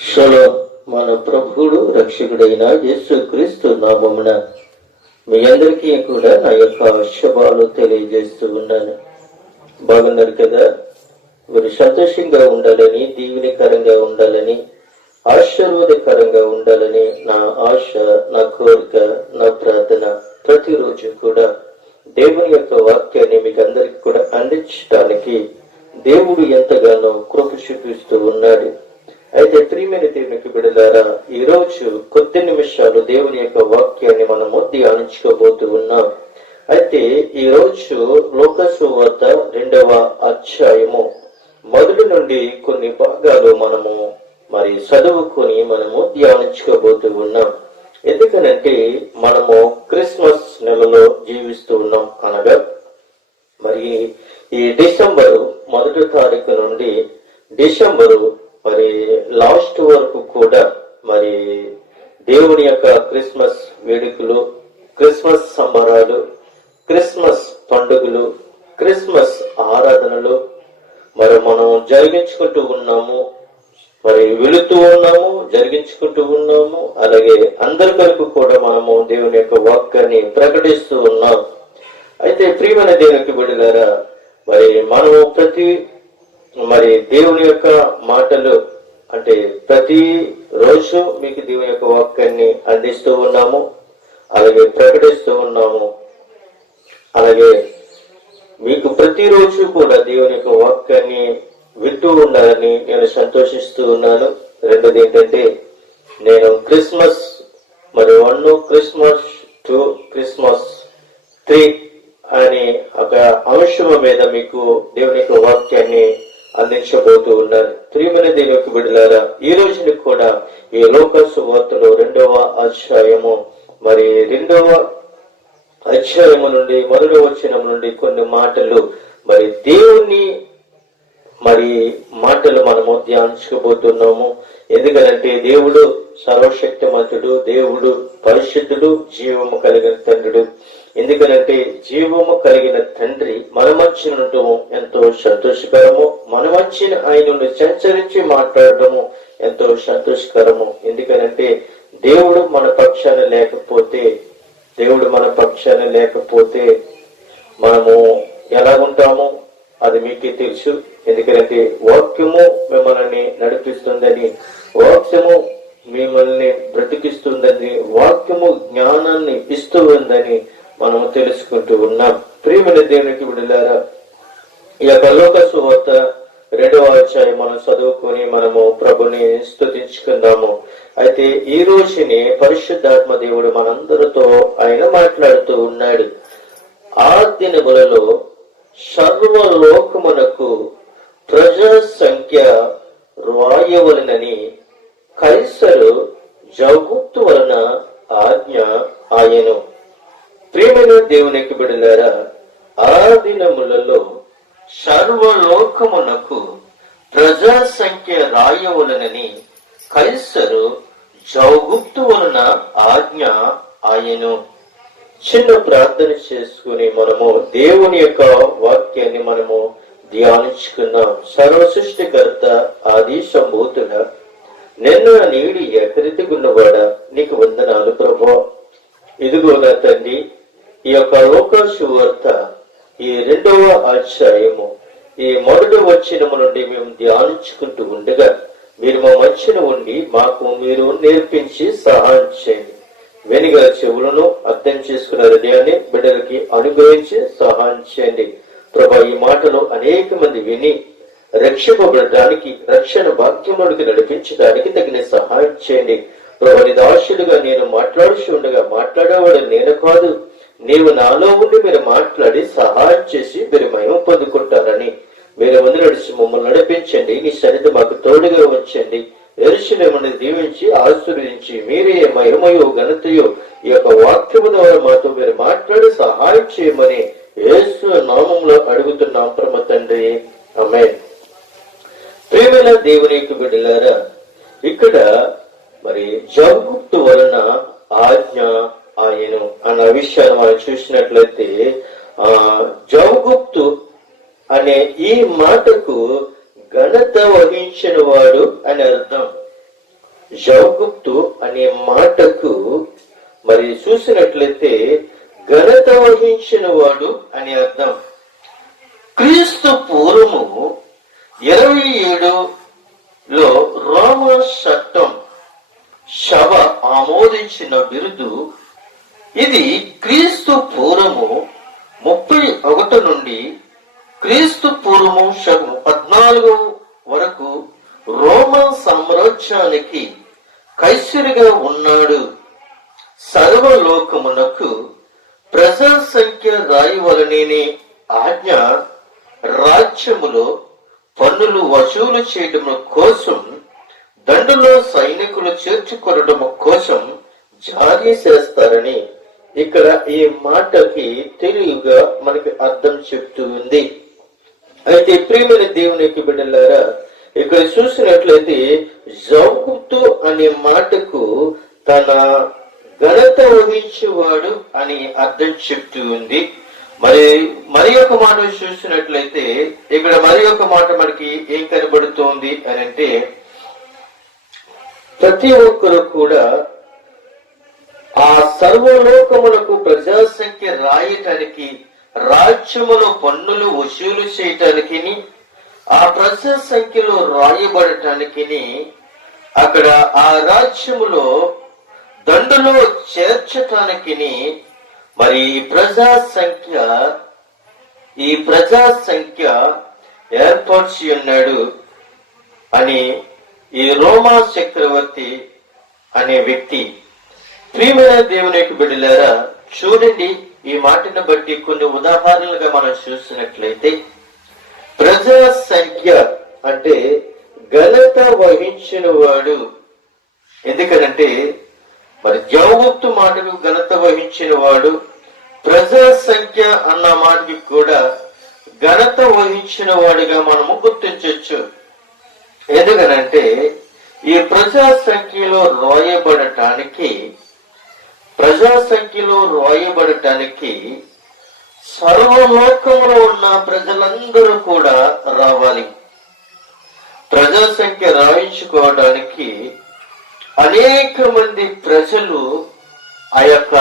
Shalom. మన ప్రభువుడు రక్షకుడైన యేసుక్రీస్తు నామమున మీ అందరికీ కూడా నా యొక్క శుభాలు తెలియజేస్తూ ఉన్నాను. బాగున్నారు కదా? మీరు సంతోషంగా ఉండాలని, దీవెనకరంగా ఉండాలని, ఆశీర్వాదకరంగా ఉండాలని నా ఆశ, నా కోరిక, నా ప్రార్థన. ప్రతిరోజు కూడా దేవుని యొక్క వాక్యాన్ని మీకు అందరికి కూడా అందించడానికి దేవుడు ఎంతగానో కృప చూపిస్తూ ఉన్నాడు. అయితే ప్రియమైన దేవునికి బిడ్డలారా, ఈ రోజు కొద్ది నిమిషాలు దేవుని యొక్క వాక్యాన్ని మనము ధ్యానించుకోబోతూ ఉన్నాం. అయితే ఈ రోజు లోకాసు వార్త 2వ అధ్యాయము మొదటి నుండి కొన్ని భాగాలు మనము చదువుకొని మనము ధ్యానించుకోబోతూ ఉన్నాం. ఎందుకనంటే మనము క్రిస్మస్ నెలలో జీవిస్తూ ఉన్నాం. అనగా ఈ డిసెంబరు 1వ తారీఖు నుండి డిసెంబరు లాస్ట్ వరకు కూడా దేవుని యొక్క క్రిస్మస్ వేడుకలు, క్రిస్మస్ సంబరాలు, క్రిస్మస్ పండుగలు, క్రిస్మస్ ఆరాధనలు మనం జరిగించుకుంటూ ఉన్నాము. వెళుతూ ఉన్నాము, జరిగించుకుంటూ ఉన్నాము. అలాగే అందరి వరకు కూడా మనము దేవుని యొక్క వాక్యాన్ని ప్రకటిస్తూ ఉన్నాం. అయితే ప్రియమైన దేవునికి బిడ్డలారా, మనము దేవుని యొక్క మాటలు అంటే ప్రతి రోజు మీకు దేవుని యొక్క వాక్యాన్ని అందిస్తూ ఉన్నాము, అలాగే ప్రకటిస్తూ ఉన్నాము. అలాగే మీకు ప్రతిరోజు కూడా దేవుని యొక్క వాక్యాన్ని వింటూ ఉండాలని నేను సంతోషిస్తూ ఉన్నాను. రెండోది ఏంటంటే, నేను క్రిస్మస్ 1, క్రిస్మస్ 2, క్రిస్మస్ 3 అనే ఒక అంశం మీద మీకు దేవుని యొక్క వాక్యాన్ని అందించబోతూ ఉన్నారు. ప్రియమైన దేవుని యొక్క బిడ్డలారా, ఈ రోజుని కూడా ఈ లోకాసు వార్తలో 2వ అధ్యాయము 2వ అధ్యాయము నుండి 1వ వచనం నుండి కొన్ని మాటలు దేవుని మాటలు మనము ధ్యానించుకోబోతున్నాము. ఎందుకంటే దేవుడు సర్వశక్తిమంతుడు, దేవుడు పరిశుద్ధుడు, జీవము కలిగిన తండ్రుడు. ఎందుకనంటే జీవము కలిగిన తండ్రి మన మధ్య ఉండటము ఎంతో సంతోషకరము. మన మధ్యన ఆయనను సంచరించి మాట్లాడటము ఎంతో సంతోషకరము. ఎందుకనంటే దేవుడు మన పక్షాన లేకపోతే మనము ఎలా ఉంటాము అది మీకే తెలుసు. ఎందుకంటే వాక్యము మిమ్మల్ని నడిపిస్తుందని, వాక్యము మిమ్మల్ని బ్రతికిస్తుందని, వాక్యము జ్ఞానాన్ని ఇస్తూ ఉందని మనము తెలుసుకుంటూ ఉన్నాం. ప్రియమైన దేవునికి బిడ్డలారా, ఈ యొక్క లోకాసు వార్త 2వ అధ్యాయం మనం చదువుకొని మనము ప్రభుని స్తుతించుకుందాము. అయితే ఈ రోజుని పరిశుద్ధాత్మ దేవుడు మనందరితో ఆయన మాట్లాడుతూ ఉన్నాడు. ఆ దినములలో సర్వలోకమునకు ప్రజా సంఖ్య రాయవలనని కైసరు జౌగుప్తు వలన ఆజ్ఞ ఆయను. ప్రియమైన దేవునికి బిడ్డలారా, ఆ దినములలో సర్వలోకమునకు ప్రజా సంఖ్య రాయవలనని కైసరు జౌగుప్తు వలన ఆజ్ఞ ఆయను. చిన్న ప్రార్థన చేసుకుని మనము దేవుని యొక్క వాక్యాన్ని మనము ధ్యానించుకున్నాం. సర్వ సృష్టికర్త, ఆది సంభూతుడ, నిన్న నీడి ఎకరితిగున్నవాడ, నీకు వందనాలు ప్రభువా. ఇదిగో నా తండ్రి, ఈ యొక్క లోకాసు వార్త ఈ 2వ అధ్యాయము ఈ 1వ వచనము నుండి మేము ధ్యానించుకుంటూ ఉండగా మీరు మా మధ్యన ఉండి మాకు మీరు నేర్పించి సహాయం చేయండి. వెనుక చెవులను అర్థం చేసుకున్న హృదయాన్ని బిడ్డలకి అనుగ్రహించి సహాయం చేయండి ప్రభా. ఈ మాటలు అనేక మంది విని రక్షింపబడడానికి, రక్షణ భాగ్యంలోకి నడిపించడానికి తగిన సహాయం చేయండి ప్రభా. నిదాశులుగా నేను మాట్లాడుచు ఉండగా మాట్లాడేవాడు నేను కాదు, నీవు నాలో ఉండి మీరు మాట్లాడి సహాయం చేసి మీరు మహిమ పొందుకుంటారని మీరు ముందు నడిచి మమ్మల్ని నడిపించండి. నీ సన్నిధి మాకు తోడుగా ఉంచండి. యెరూషలేమును దీవించి ఆశీర్వదించి మీరే మహిమయో ఘనతయో ఈ యొక్క వాక్యము ద్వారా మాతో మీరు మాట్లాడి సహాయం చేయమని యేసు నామములో అడుగుతున్నాం పరమ తండ్రి, ఆమేన్. ప్రియమైన దేవుని బిడ్డలారా, ఇక్కడ జౌగుప్తు వలన ఆజ్ఞ ఆయను అన్న విషయాన్ని మనం చూసినట్లయితే, జౌగుప్తు అనే ఈ మాటకు ఘనత వహించిన వాడు అని అర్థం. జౌగుప్తు అనే మాటకు మరి చూసినట్లయితే ఘనత వహించిన వాడు అని అర్థం. క్రీస్తు పూర్వము 27లో రోమా చట్టం సభ ఆమోదించిన బిరుదు ఇది. క్రీస్తు పూర్వము 31 నుండి క్రీస్తు పూర్వము 14 వరకు రోమన్ సామ్రాజ్యానికి కైసరుగా ఉన్నాడు. సర్వలోకమునకు ప్రజా సంఖ్య రాయవలనే ఆజ్ఞ రాజ్యములో పన్నులు వసూలు చేయడం కోసం, దండులో సైనికులు చేర్చుకొనడం కోసం జారీ చేస్తారని ఇక్కడ ఈ మాటకి తెలివిగా మనకి అర్థం చెప్తూ ఉంది. అయితే ప్రియమైన దేవునికి బిడ్డలారా, ఇక్కడ చూసినట్లయితే జౌగుప్తు అనే మాటకు తన ఘనత వహించేవాడు అని అర్థం చెప్తూ ఉంది. మరి ఒక మాట చూసినట్లయితే ఇక్కడ మరి ఒక మాట మనకి ఏం కనబడుతోంది అని అంటే, ప్రతి ఒక్కరు కూడా ఆ సర్వలోకములకు ప్రజా సంఖ్య రాయటానికి, రాజ్యములో పన్నులు వసూలు చేయటానికి, ఆ ప్రజా సంఖ్యలో రాయబడటానికి, అక్కడ ఆ రాజ్యములో దండులో చేర్చటానికి మరి ఈ ప్రజా సంఖ్య ఏర్పరిచి ఉన్నాడు అని ఈ రోమా చక్రవర్తి అనే వ్యక్తి. ప్రియమైన దేవునికి బిడ్డలారా, చూడండి, ఈ మాటను బట్టి కొన్ని ఉదాహరణలుగా మనం చూసినట్లయితే ప్రజా సంఖ్య అంటే ఘనత వహించిన వాడు. ఎందుకనంటే మరి జౌగుప్తు మాటకు ఘనత వహించిన వాడు, ప్రజా సంఖ్య అన్న మాటకి కూడా ఘనత వహించిన వాడిగా మనము గుర్తించవచ్చు. ఎందుకనంటే ఈ ప్రజా సంఖ్యలో రాయబడటానికి సర్వలోకంలో ఉన్న ప్రజలందరూ కూడా రావాలి. ప్రజా సంఖ్య రాయించుకోవడానికి అనేక మంది ప్రజలు ఆ యొక్క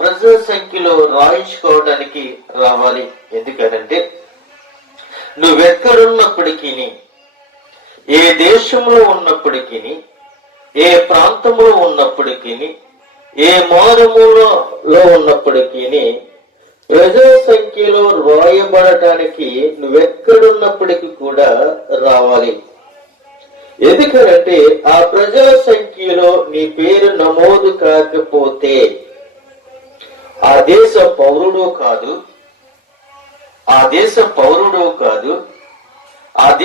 ప్రజా సంఖ్యలో రాయించుకోవడానికి రావాలి. ఎందుకనంటే నువ్వెక్కడున్నప్పటికీ, ఏ దేశంలో ఉన్నప్పటికీ, ఏ ప్రాంతంలో ఉన్నప్పటికీ, ఏ మారుమూలలో ఉన్నప్పటికీ ప్రజా సంఖ్యలో రాయబడటానికి నువ్వెక్కడున్నప్పటికీ కూడా రావాలి. ఎందుకనంటే ఆ ప్రజా సంఖ్యలో నీ పేరు నమోదు కాకపోతే ఆ దేశ పౌరుడు కాదు, ఆ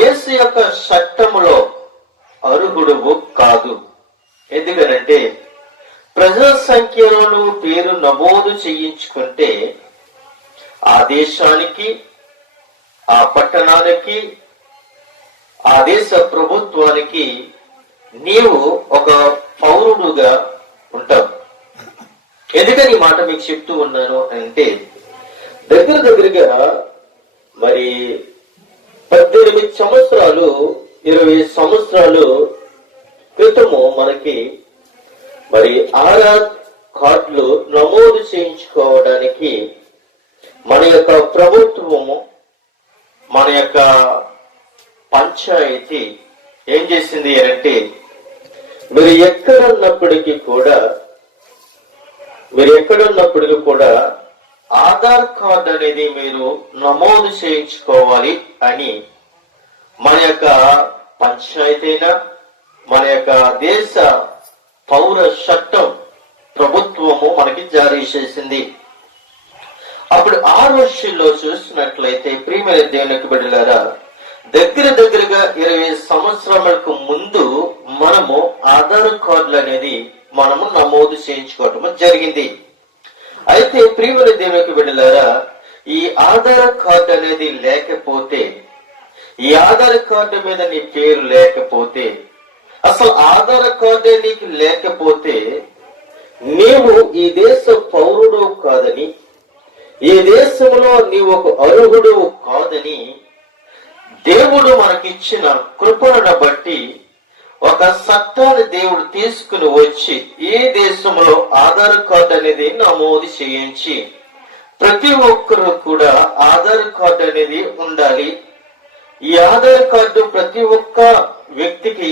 దేశ యొక్క చట్టములో అర్హుడువు కాదు. ఎందుకనంటే ప్రజా సంఖ్యలో నువ్వు పేరు నమోదు చేయించుకుంటే ఆ దేశానికి, ఆ పట్టణానికి, ఆ దేశ ప్రభుత్వానికి నీవు ఒక పౌరుడుగా ఉంటావు. ఎందుకని ఈ మాట మీకు చెప్తూ ఉన్నాను అంటే, దగ్గరగా మరి 18 సంవత్సరాలు 20 సంవత్సరాలు క్రితము మనకి మరి ఆధార్ కార్డులు నమోదు చేయించుకోవడానికి మన యొక్క ప్రభుత్వము, మన యొక్క పంచాయతీ ఏం చేసింది అంటే, మీరు ఎక్కడున్నప్పటికీ కూడా ఆధార్ కార్డు అనేది మీరు నమోదు చేయించుకోవాలి అని మన యొక్క పంచాయతీ అయినా, మన యొక్క దేశ పౌర చట్టం ప్రభుత్వము మనకి జారీ చేసింది. అప్పుడు ఆ రోజుల్లో చూసినట్లయితే ప్రియమైన దేవునికి బిడ్డలారా, దగ్గరగా 20 సంవత్సరాలకు ముందు మనము ఆధార్ కార్డులు అనేది మనము నమోదు చేయించుకోవటం జరిగింది. అయితే ప్రియమైన దేవునికి బిడ్డలారా, ఈ ఆధార్ కార్డు అనేది లేకపోతే, ఈ ఆధార్ కార్డు మీద నీ పేరు లేకపోతే, అసలు ఆధార్ కార్డే నీకు లేకపోతే నీవు ఈ దేశ పౌరుడు కాదని, ఈ దేశంలో నీవు ఒక అర్హుడు కాదని దేవుడు మనకిచ్చిన కృపను బట్టి ఒక చట్టాన్ని దేవుడు తీసుకుని వచ్చి ఈ దేశంలో ఆధార్ కార్డు అనేది నమోదు చేయించి ప్రతి ఒక్కరు కూడా ఆధార్ కార్డు అనేది ఉండాలి. ఈ ఆధార్ కార్డు ప్రతి ఒక్క వ్యక్తికి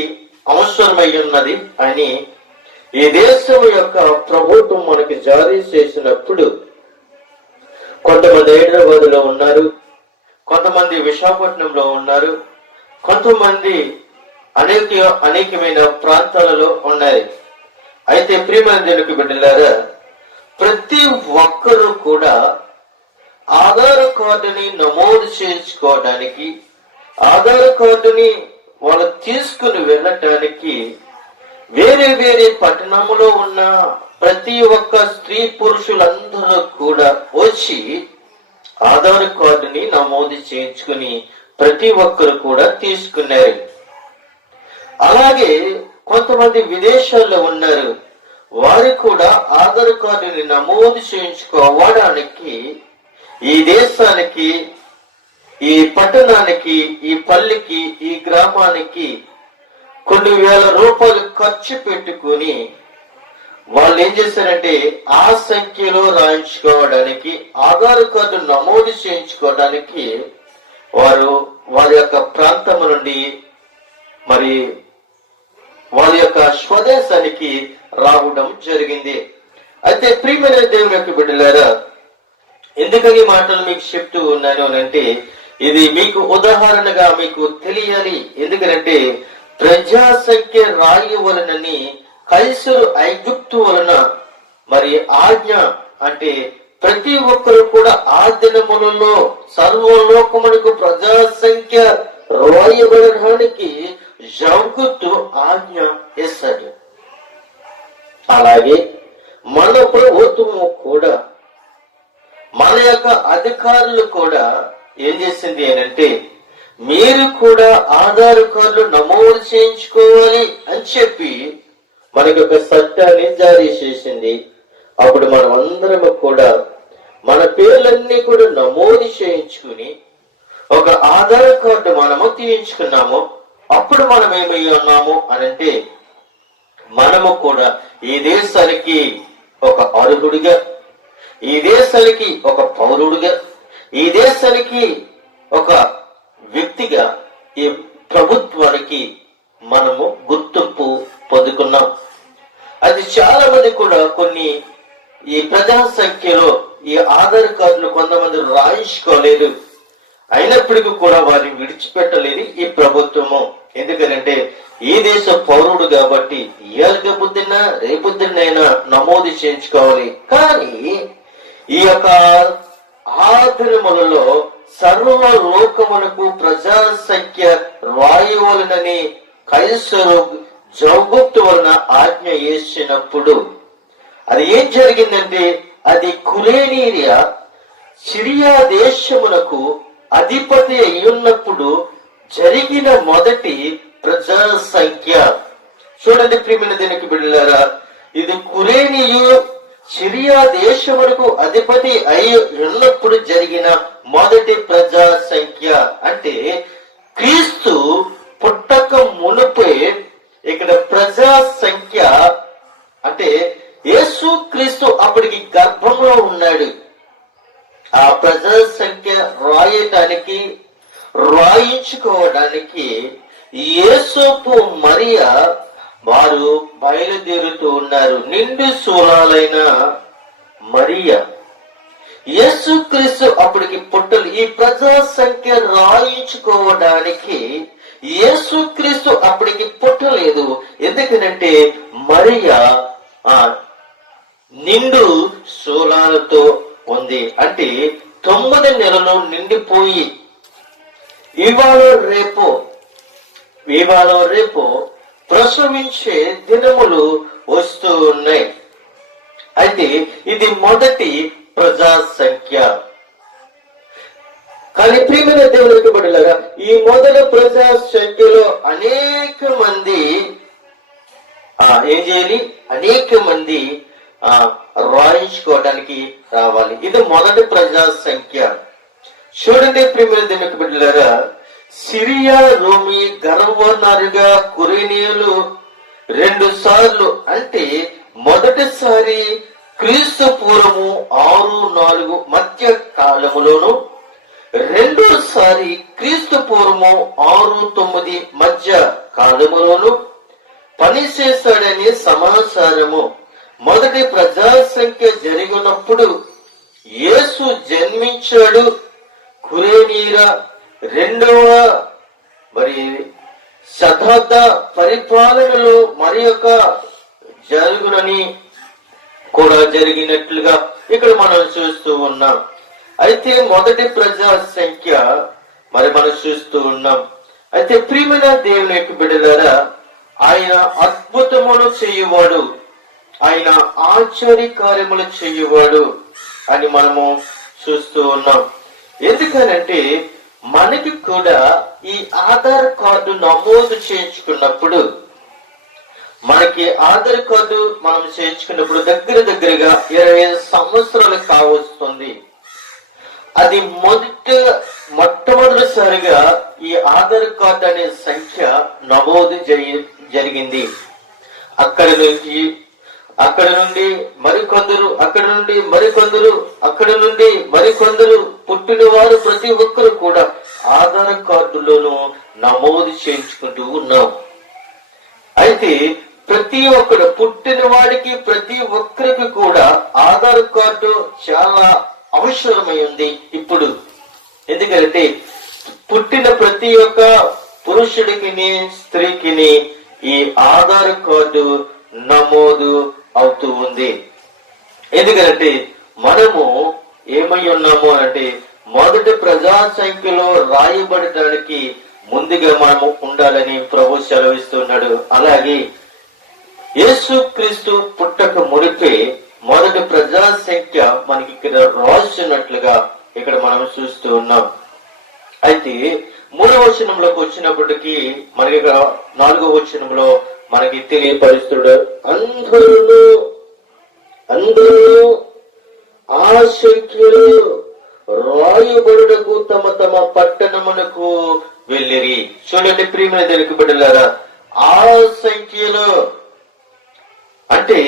అవసరమై ఉన్నది అని ఈ దేశం యొక్క ప్రభుత్వం మనకి జారీ చేసినప్పుడు కొంతమంది హైదరాబాద్ లో ఉన్నారు, కొంతమంది విశాఖపట్నంలో ఉన్నారు, కొంతమంది అనేకమైన ప్రాంతాలలో ఉన్నాయి. అయితే ప్రియమైన దేవునికి బిడ్డలారా, ప్రతి ఒక్కరూ కూడా ఆధార్ కార్డుని నమోదు చేయించుకోవడానికి, ఆధార్ కార్డుని వాళ్ళు తీసుకుని వెళ్ళటానికి వేరే వేరే పట్టణంలో ఉన్న ప్రతి ఒక్క స్త్రీ పురుషులందరూ కూడా వచ్చి ఆధార్ కార్డుని నమోదు చేయించుకుని ప్రతి ఒక్కరు కూడా తీసుకున్నారు. అలాగే కొంతమంది విదేశాల్లో ఉన్నారు, వారు కూడా ఆధార్ కార్డుని నమోదు చేయించుకోవడానికి ఈ దేశానికి, ఈ పట్టణానికి, ఈ పల్లికి, ఈ గ్రామానికి కొన్ని వేల రూపాయలు ఖర్చు పెట్టుకుని వాళ్ళు ఏం చేశారంటే ఆ సంఖ్యలో రాయించుకోవడానికి, ఆధార్ కార్డు నమోదు చేయించుకోవడానికి వారి యొక్క ప్రాంతం నుండి మరి వారి యొక్క స్వదేశానికి రావడం జరిగింది. అయితే ప్రియమైన దేవుని యొక్క బిడ్డలారా, ఎందుకని మాటలు మీకు చెప్తూ ఉన్నాను అంటే ఇది మీకు ఉదాహరణగా మీకు తెలియాలి. ఎందుకంటే ప్రజా సంఖ్య రాయవలనని కైసరు ఐగుప్తు వలన మరి ఆజ్ఞ, అంటే ప్రతి ఒక్కరు కూడా ఆ దినములలో సర్వలోకమునకు ప్రజా సంఖ్య రాయబడడానికి జౌగుతు ఆజ్ఞ ఇస్తాడు. అలాగే మన ప్రభుత్వము కూడా, మన యొక్క అధికారులు కూడా ఏం చేసింది అంటే మీరు కూడా ఆధార్ కార్డు నమోదు చేయించుకోవాలి అని చెప్పి మనకి ఒక చట్టాన్ని జారీ చేసింది. అప్పుడు మనం అందరము కూడా మన పేర్లన్నీ కూడా నమోదు చేయించుకుని ఒక ఆధార్ కార్డు మనము తీయించుకున్నాము. అప్పుడు మనం ఏమై ఉన్నాము అనంటే మనము కూడా ఈ దేశానికి ఒక అర్హుడిగా, ఈ దేశానికి ఒక పౌరుడిగా, ఈ దేశానికి ఒక వ్యక్తిగా ఈ ప్రభుత్వానికి మనము గుర్తింపు పొందుకున్నాం. అది చాలా మంది కూడా కొన్ని ఈ ప్రజా సంఖ్యలో ఈ ఆధార్ కార్డులు కొంతమంది రాయించుకోలేదు, అయినప్పటికీ కూడా వారిని విడిచిపెట్టలేదు ఈ ప్రభుత్వము. ఎందుకంటే ఈ దేశ పౌరుడు కాబట్టి ఇయాలకి బుద్ధినా రేపొద్దునైనా నమోదు చేయించుకోవాలి. కానీ ఈ యొక్క ఆదినములలో సర్వలోకమునకు ప్రజా సంఖ్య రాయవలనని కైసరు జౌగుప్తు వలన ఆజ్ఞ వేసినప్పుడు అది ఏం జరిగిందంటే అది కురేనీరియా సిరియా దేశమునకు అధిపతి అయ్యున్నప్పుడు జరిగిన మొదటి ప్రజా సంఖ్య. చూడండి ప్రియమైన దీనికి బిడ్డలారా, ఇది కురేనియు సిరియా దేశమునకు అధిపతి అయి ఉన్నప్పుడు జరిగిన మొదటి ప్రజా సంఖ్య. అంటే క్రీస్తు పుట్టక మునుపే ఇక్కడ ప్రజా సంఖ్య, అంటే యేసు క్రీస్తు అప్పటికి గర్భంలో ఉన్నాడు. ఆ ప్రజా సంఖ్య రాయించుకోవడానికి యేసోపు మరియా వారు బయలుదేరుతూ ఉన్నారు. నిండు శూలాలైన మరియా, యేసుక్రీస్తు అప్పటికి పుట్టలు. ఈ ప్రజా సంఖ్య రాయించుకోవడానికి యేసుక్రీస్తు అప్పటికి పుట్టలేదు. ఎందుకనంటే మరియా నిండు శూలాలతో ఉంది. అంటే 9 నెలలు నిండిపోయి ఇవాళ రేపు ప్రసవించే దినములు వస్తూ ఉన్నాయి. అయితే ఇది మొదటి ప్రజా సంఖ్య. కానీ ప్రియమైన దేవునికి బిడ్డలారా, ఈ మొదటి ప్రజా సంఖ్యలో అనేక మంది ఏం చేయాలి, అనేక మంది రాయించుకోవడానికి రావాలి. ఇది మొదటి ప్రజా సంఖ్య. చూడండి ప్రియమైన దేవునికి బిడ్డలారా, సిరియా రోమి గవర్నర్గా కురేనియులు 2 సార్లు, అంటే మొదటిసారి క్రీస్తు పూర్వము 6-4 మధ్య కాలములోను, రెండోసారి క్రీస్తు పూర్వము 6-9 మధ్య కాలములోను పనిచేశాడని సమాచారము. మొదటి ప్రజా సంఖ్య జరిగినప్పుడు యేసు జన్మించాడు. కురేనీరా 2వ శతాబ్ద పరిపాలనలో మరి యొక్క జరుగునని కూడా జరిగినట్లుగా ఇక్కడ మనం చూస్తూ ఉన్నాం. అయితే మొదటి ప్రజా సంఖ్య మనం చూస్తూ ఉన్నాం. అయితే ప్రియమైన దేవుని యొక్క బిడ్డలారా, ఆయన అద్భుతములు చేయువాడు, ఆయన ఆశ్చర్య కార్యములు చేయువాడు అని మనము చూస్తూ ఉన్నాం. ఎందుకనంటే మనకి కూడా ఈ ఆధార్ కార్డు నమోదు చేయించుకున్నప్పుడు, మనకి ఆధార్ కార్డు మనం చేయించుకున్నప్పుడు దగ్గరగా 25 సంవత్సరాలు కావస్తుంది. అది మొట్టమొదటిసారిగా ఈ ఆధార్ కార్డు అనే సంఖ్య నమోదు జరిగింది. అక్కడ నుండి మరికొందరు, అక్కడ నుండి మరికొందరు, అక్కడ నుండి మరికొందరు, పుట్టిన వారు ప్రతి ఒక్కరు కూడా ఆధార్ కార్డులోనూ నమోదు చేయించుకుంటూ ఉన్నాం. అయితే ప్రతి ఒక్కరు, పుట్టిన వాడికి ప్రతి ఒక్కరికి కూడా ఆధార్ కార్డు చాలా అవసరమై ఉంది ఇప్పుడు. ఎందుకంటే పుట్టిన ప్రతి ఒక్క పురుషుడికి స్త్రీకి ఈ ఆధార్ కార్డు నమోదు అవుతూ ఉంది. ఎందుకంటే మనము ఏమై ఉన్నాము అంటే మొదటి ప్రజా సంఖ్యలో రాయబడటానికి ముందుగా మనము ఉండాలని ప్రభు సెలవిస్తున్నాడు. అలాగే యేసుక్రీస్తు పుట్టక మునిపే మొదటి ప్రజా సంఖ్య మనకి ఇక్కడ రాసినట్లుగా ఇక్కడ మనం చూస్తూ ఉన్నాం. అయితే 3వ వచనంలోకి వచ్చినప్పటికీ మనకి 4వ వచనంలో మనకి తెలియపరుస్తుడు, అందరూ ఆ సంఖ్యలో రాయబడుటకు తమ తమ పట్టణమునకు వెళ్ళిరి. చూడండి ప్రియమైన దేవుని బిడ్డలారా, ఆ సంఖ్యలో అంటే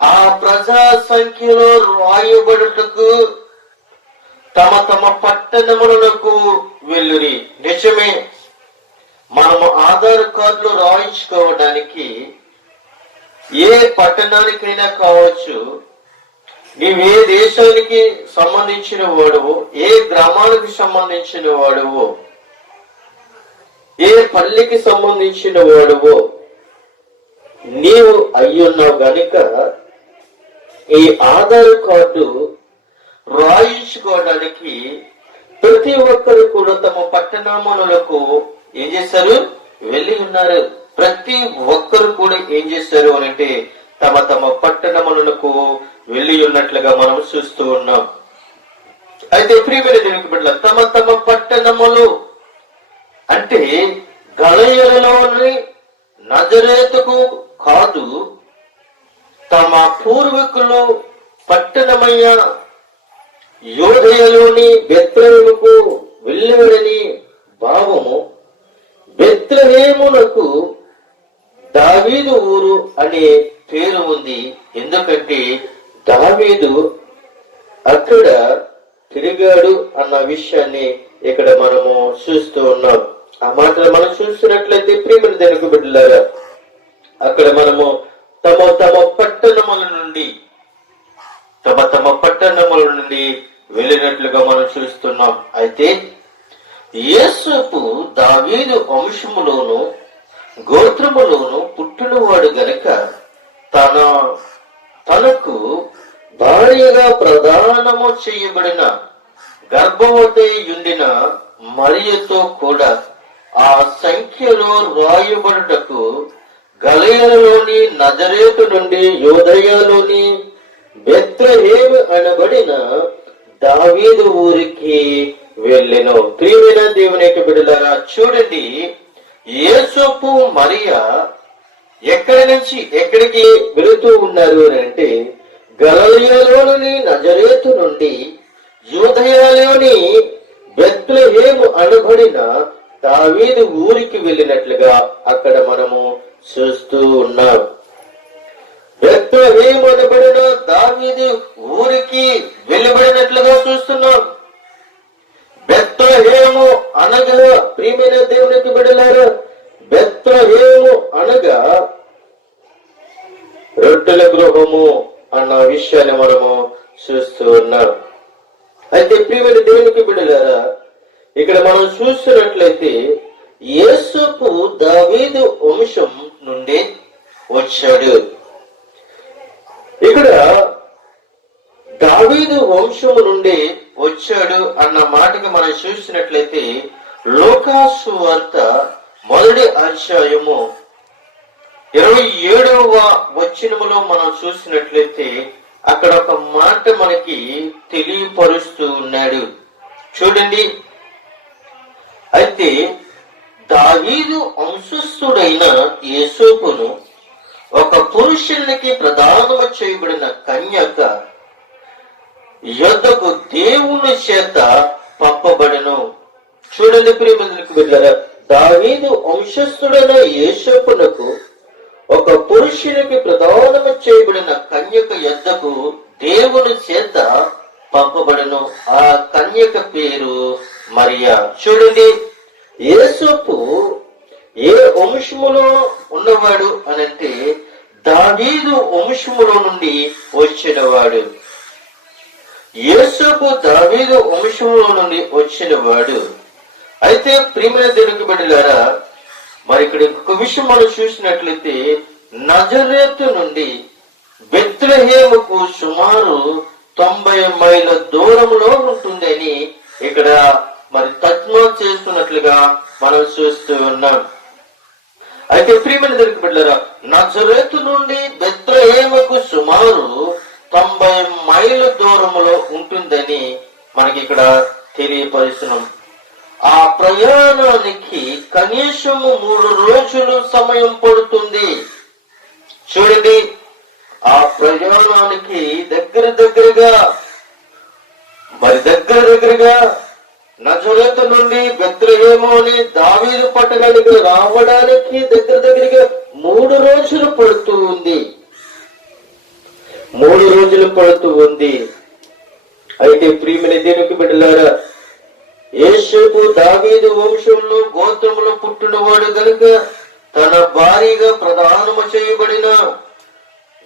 ఆ ప్రజా సంఖ్యలో రాయబడుటకు తమ తమ పట్టణములకు వెళ్ళురి. నిజమే, మనము ఆధార్ కార్డులో రాయించుకోవడానికి ఏ పట్టణానికైనా కావచ్చు, నీవే దేశానికి సంబంధించిన వాడువో, ఏ గ్రామానికి సంబంధించిన వాడువో, ఏ పల్లికి సంబంధించిన వాడువో నీవు అయ్యున్నావు గనుక ఈ ఆధార్ కార్డు రాయించుకోవడానికి ప్రతి ఒక్కరు కూడా తమ పట్టణములకు ఏం చేశారు, వెళ్ళి ఉన్నారు. ప్రతి ఒక్కరు కూడా ఏం చేశారు అనంటే తమ తమ పట్టణములకు వెళ్ళి ఉన్నట్లుగా మనం చూస్తూ ఉన్నాం. అయితే ప్రియమైన దేవుని బిడ్డలారా, తమ తమ పట్టణములు అంటే గలిలయలోని నజరేతుకు కాదు, తమ పూర్వీకులు పట్టణమయ్య యోదయలోని బెత్లెహేముకు వెళ్ళివడని భావము. బెత్లెహేమునకు దావీదు ఊరు అనే పేరు ఉంది. ఎందుకంటే దావీదు అక్కడ తిరిగాడు అన్న విషయాన్ని ఇక్కడ మనము చూస్తూ ఉన్నాం. ఆ మాటలు మనం చూస్తున్నట్లయితే ప్రియమైన దేవుని బిడ్డలారా, అక్కడ మనము తమ తమ పట్టణముల నుండి వెళ్ళినట్లుగా మనం చూస్తున్నాం. అయితే యేసుపు దావీదు వంశములోను గోత్రములోను పుట్టినవాడు గనుక తనకు భార్యగా ప్రదానము చేయబడిన గర్భవతి యుండిన మరియతో కూడా ఆ సంఖ్యలో రాయబడుటకు గలిలయలోని నజరేతు నుండి యోదయలోని బెత్లెహేము అనబడిన దావీదు ఊరికి వెళ్ళెను. ప్రియమైన దేవుని యొక్క బిడ్డలారా, చూడండి, యేసోపు మరియా ఎక్కడి నుంచి ఎక్కడికి వెళుతూ ఉన్నారు అంటే గలిలయలోని నజరేతు నుండి యూదయలోని బెత్లెహేము అనబడిన దావీదు ఊరికి వెళ్ళినట్లుగా అక్కడ మనము చూస్తూ ఉన్నాం. బెత్లెహేము అనబడిన దావీదు ఊరికి వెళ్ళబడినట్లుగా చూస్తున్నాం. బెత్లెహేము అనగా ప్రియమైన దేవునికి బిడ్డలారా, బెత్లెహేము అనగా రొట్టెల గృహము అన్న విషయాన్ని మనము చూస్తూ ఉన్నాం. అయితే ప్రియమైన దేవునికి బిడ్డలారా, ఇక్కడ మనం చూస్తున్నట్లయితే యేసుకు దావీదు వంశం నుండి వచ్చాడు. ఇక్కడ దావీదు వంశము నుండి వచ్చాడు అన్న మాటకి మనం చూసినట్లయితే లూకా సువార్త 1వ అధ్యాయము 27వ వచనములో మనం చూసినట్లయితే అక్కడ ఒక మాట మనకి తెలియపరుస్తూ ఉన్నాడు. చూడండి, అయితే దావీదు వంశస్థుడైన యేసోపును ఒక పురుషునికి ప్రదానము చేయబడిన కన్యక యొద్దకు దేవుని చేత పంపబడను. చూడండి ప్రియమందులకు బిడ్డలారా, దావీదు వంశస్థుడైన యేసోపునకు ఒక పురుషునికి ప్రదానము చేయబడిన కన్యక యొద్దకు దేవుని చేత పంపబడను. ఆ కన్యక పేరు మరియా. చూడండి, యేసోపు ఏ వంశములో ఉన్నవాడు అనంటే దావీదు వంశములో నుండి వచ్చినవాడు. యేసోపు దావీదు వంశములో నుండి వచ్చినవాడు. అయితే ప్రియమైన దేవునికి బిడ్డలారా, మరి ఇక్కడ ఒక విషయం మనం చూసినట్లయితే నజరేతు నుండి బెత్లెహేముకు సుమారు 90 మైళ్ళ దూరంలో ఉంటుందని ఇక్కడ మరి తర్జుమా చేస్తున్నట్లుగా మనం చూస్తూ ఉన్నాం. అయితే ప్రియమైన దేవునికి బిడ్డలారా, నజరేతు నుండి బెత్లెహేముకు సుమారు 90 మైళ్ళ దూరంలో ఉంటుందని మనకి ఇక్కడ తెలియపరుస్తున్నాం. ఆ ప్రయాణానికి కనీసము 3 రోజులు సమయం పడుతుంది. చూడండి, ఆ ప్రయాణానికి దగ్గరగా నజరేతు నుండి బెత్లెహేము అని దావీదు పట్టణానికి రావడానికి దగ్గరగా 3 రోజులు పడుతూ ఉంది. 3 రోజులు పడుతూ ఉంది. అయితే ప్రియమైన దేవునికి బిడ్డలారా, యేసోపు దావీదు వంశంలో గోత్రములో పుట్టినవాడు గనుక తన భార్యగా ప్రదానము చేయబడిన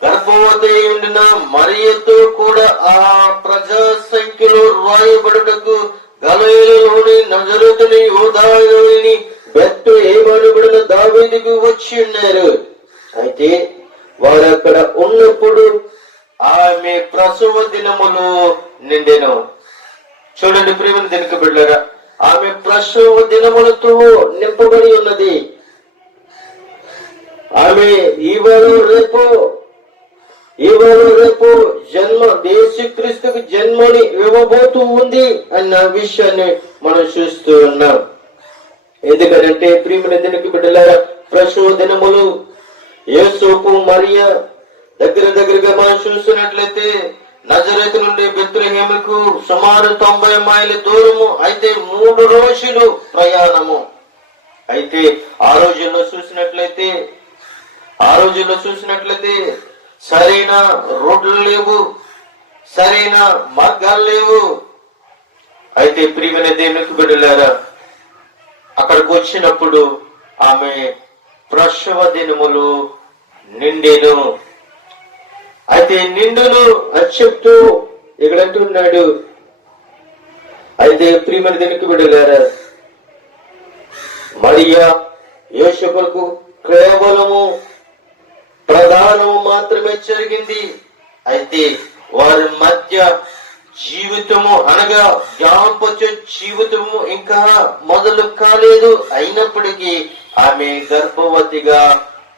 గర్భవతి ఉండిన మరియతో కూడా ఆ ప్రజా సంఖ్యలో రాయబడుటకు గలిలయలోని నజరేతుని యూదాలోని బెత్లెహేమునబడిన దావీదుకు వచ్చి ఉన్నారు. అయితే వారు అక్కడ ఉన్నప్పుడు ఆమె ప్రసవ దినములు నిండెను. చూడండి ప్రియమైన దేవునికి బిడ్డలారా, ఆమె ప్రసవ దినములతో నింపబడి ఉన్నది. ఆమె ఇవాళ రేపు జన్మ యేసుక్రీస్తుకు జన్మని ఇవ్వబోతూ ఉంది అన్న విషయాన్ని మనం చూస్తూ ఉన్నాం. ఎందుకంటే ప్రియమైన దేవునికి బిడ్డలారా, ప్రసవ దినములు యేసోపు మరియ దగ్గరగా మనం చూసినట్లయితే నజరేతు నుండి బెత్లెహేముకు సుమారు 90 మైళ్ళ దూరము. అయితే 3 రోజులు ప్రయాణము. అయితే ఆ రోజుల్లో చూసినట్లయితే సరైన రోడ్లు లేవు, సరైన మార్గాలు లేవు. అయితే ప్రియమైన దేవునికి బిడ్డలారా, అక్కడికి వచ్చినప్పుడు ఆమె ప్రసవ దినములు నిండెను. అయితే నిండును అని చెప్తూ ఇక్కడ అంటున్నాడు. అయితే ప్రియమైన దేవునికి బిడ్డలారా, మరియా యోసేపుకు కేవలము ప్రధానము మాత్రమే జరిగింది. అయితే వారి మధ్య జీవితము అనగా దాంపత్య జీవితము ఇంకా మొదలు కాలేదు. అయినప్పటికీ ఆమె గర్భవతిగా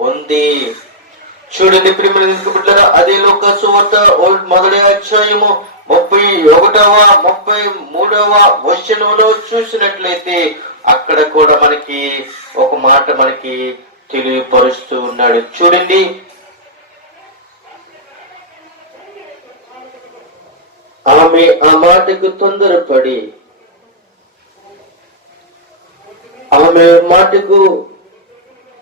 ఉంది. చూడండి ప్రియమైన దేవునికి బిడ్డలారా, అదే లూకా సువార్త 1వ అధ్యాయము 31వ 33వ వచనంలో చూసినట్లయితే అక్కడ కూడా మనకి ఒక మాట మనకి తెలియపరుస్తూ ఉన్నాడు. చూడండి, ఆమె ఆ మాటకు తొందరపడి ఆ ఆమె మాటకు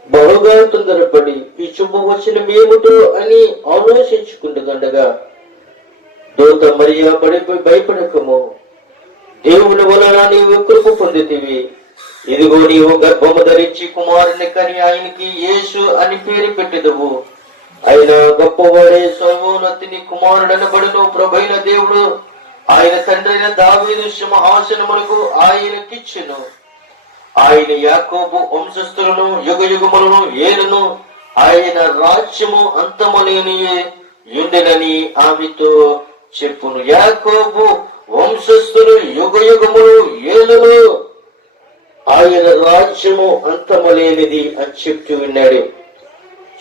బహుగా తొందరపడి ఈ శుభవచనం ఏమిటో అని ఆలోచించుకుంటుండగా దూత మరియా భయపడకము, దేవుని వలన నీవు కృప పొందితివి. ఇదిగో నీవు గర్భము ధరించి కుమారుని కని ఆయనకి యేసు అని పేరు పెట్టెదవు. ఆయన గొప్పవాడే సర్వోన్నతిని కుమారుడనబడును. ప్రభైన దేవుడు ఆయన తండ్రైన దావీదు సింహాసనములకు ఆయనకిచ్చెను. ఆయన యాకోబు వంశస్థులను యుగ యుగములను ఏలును. ఆయన రాజ్యము అంతములేని యుండెనని ఆమెతో చెప్పును. యాకోబు వంశస్థులు యుగ యుగములు ఏలును, ఆయన రాజ్యము అంతములేనిది అని చెప్తూ ఉన్నాడు.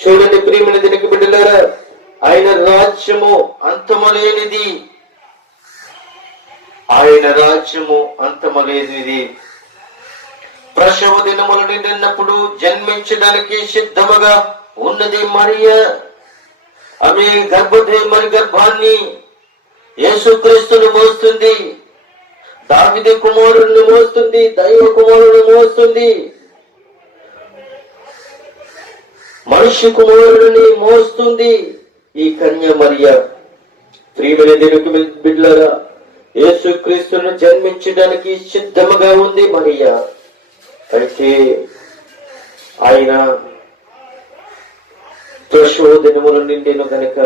చూడండి ప్రియమైన దినకి బిడ్డలారా, ఆయన రాజ్యము అంతములేనిది, ఆయన రాజ్యము అంతములేనిది. ప్రసవ దినములు నిండినప్పుడు జన్మించడానికి సిద్ధముగా ఉన్నది మరియా. ఆమె గర్భాన్ని యేసుక్రీస్తును మోస్తుంది, దావీదు కుమారుడిని మోస్తుంది, దైవ కుమారుడిని మోస్తుంది, మనిషి కుమారుడిని మోస్తుంది ఈ కన్య మరియా. ప్రియమైన దేవుని బిడ్డలారా, యేసుక్రీస్తును జన్మించడానికి సిద్ధముగా ఉంది మరియా. అయితే ఆయన ప్రసవ దినములు నిండిన కనుక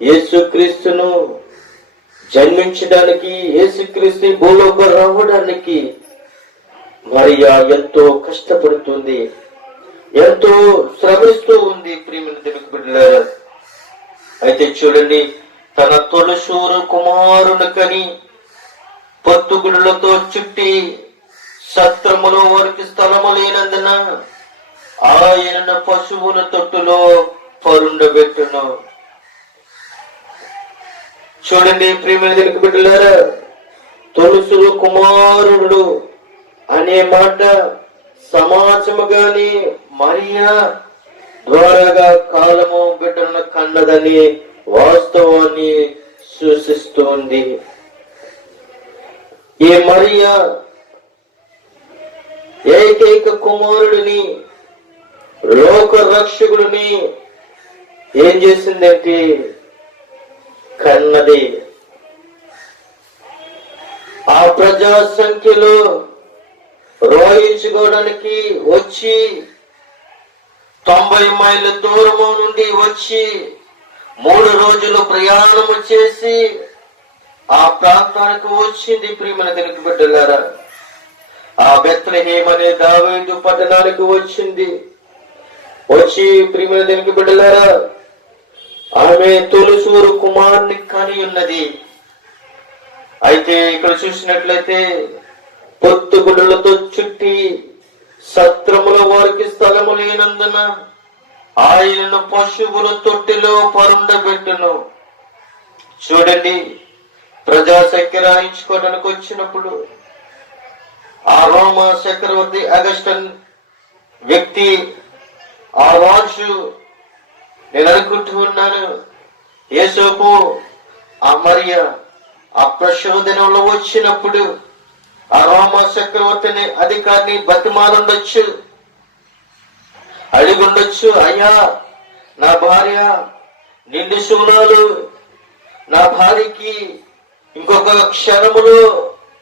యేసుక్రీస్తును జన్మించడానికి, యేసుక్రీస్తు భూలోక రావడానికి మరియా ఎంతో కష్టపడుతుంది, ఎంతో శ్రమిస్తూ ఉంది. ప్రియమైన దేవుని బిడ్డలారా, అయితే చూడండి, తన తొలసూరు కుమారుని కని పొత్తుగుడులతో చుట్టి సత్రములో వారికి స్థలము లేనందున ఆయన పశువుల తొట్టులో పరుండబెట్టును. చూడండి ప్రియమైన దేవుని బిడ్డలారా, తొలుసులు కుమారుడు అనే మాట సమాజము గాని మరియా ద్వారాగా కాలము బిడ్డలను కన్నదని వాస్తవాన్ని సూచిస్తోంది. ఈ మరియా ఏకైక కుమారుడిని, లోక రక్షకుడిని ఏం చేసిందంటే కన్నది. ఆ ప్రజా సంఖ్యలో రోయించుకోవడానికి వచ్చి 90 మైళ్ళ దూరము నుండి వచ్చి 3 రోజులు ప్రయాణము చేసి ఆ ప్రాంతానికి వచ్చింది. ప్రియమైన దేవుని బిడ్డలారా, ఆ బెత్లెహేమ్ అనే దావీదు పట్టణానికి వచ్చింది. వచ్చి ప్రియమైన దేవుని బిడ్డలారా, ఆమె తొలిసూరు కుమారుని కని ఉన్నది. అయితే ఇక్కడ చూసినట్లయితే పొత్తుగుడులతో చుట్టి సత్రముల వారికి స్థలము లేనందున ఆయనను పశువుల తొట్టిలో పరుండబెట్టును. చూడండి, ప్రజా సంఖ్య రాయించుకోవడానికి వచ్చినప్పుడు ఆ రోమా చక్రవర్తి అగస్టన్ వ్యక్తి, ఆ రాజు, నేను అనుకుంటూ ఉన్నాను, యేసోపు ఆ మరియా ఆ ప్రశోధనంలో వచ్చినప్పుడు ఆ రోమా చక్రవర్తిని అధికారిని బతిమాలుండొచ్చు, అడిగుండొచ్చు, అయ్యా నా భార్య నిండు శూలాలు, నా భార్యకి ఇంకొక క్షణములో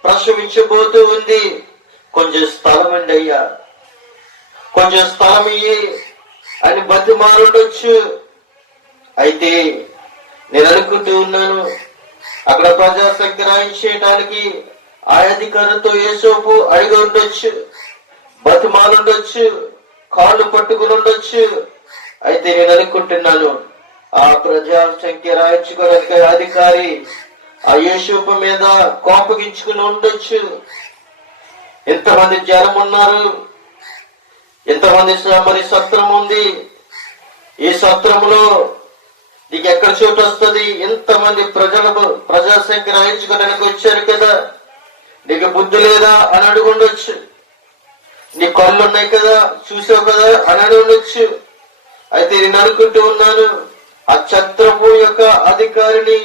ప్రసవించబోతూ ఉంది, కొంచెం స్థలం అండి అయ్యా, కొంచెం స్థలం ఇయ్యి అని బతిమాలుండొచ్చు. అయితే నేను అనుకుంటూ ఉన్నాను, అక్కడ ప్రజా సంఖ్య రాయించేయడానికి ఆ అధికారులతో యేసోపు అడిగి ఉండొచ్చు, బతిమాలుండొచ్చు, కాళ్ళు పట్టుకుని ఉండొచ్చు. అయితే నేను అనుకుంటున్నాను, ఆ ప్రజా సంఖ్య రాయించుకోవడానికి అధికారి ఆ యేసోపు మీద కోపగించుకుని ఉండొచ్చు. ఎంతమంది జనం ఉన్నారు, ఎంతమంది మరి సత్రం ఉంది, ఈ సత్రములో నీకు ఎక్కడ చోటు వస్తుంది, ఎంతమంది ప్రజా సంఖ్య రాయించుకోవడానికి వచ్చారు కదా, నీకు బుద్ధి లేదా అని అడుగుండొచ్చు, నీ కళ్ళు ఉన్నాయి కదా, చూసావు కదా అని అడుగుండొచ్చు. అయితే నేను అనుకుంటూ ఉన్నాను, ఆ ఛత్రపు యొక్క అధికారిని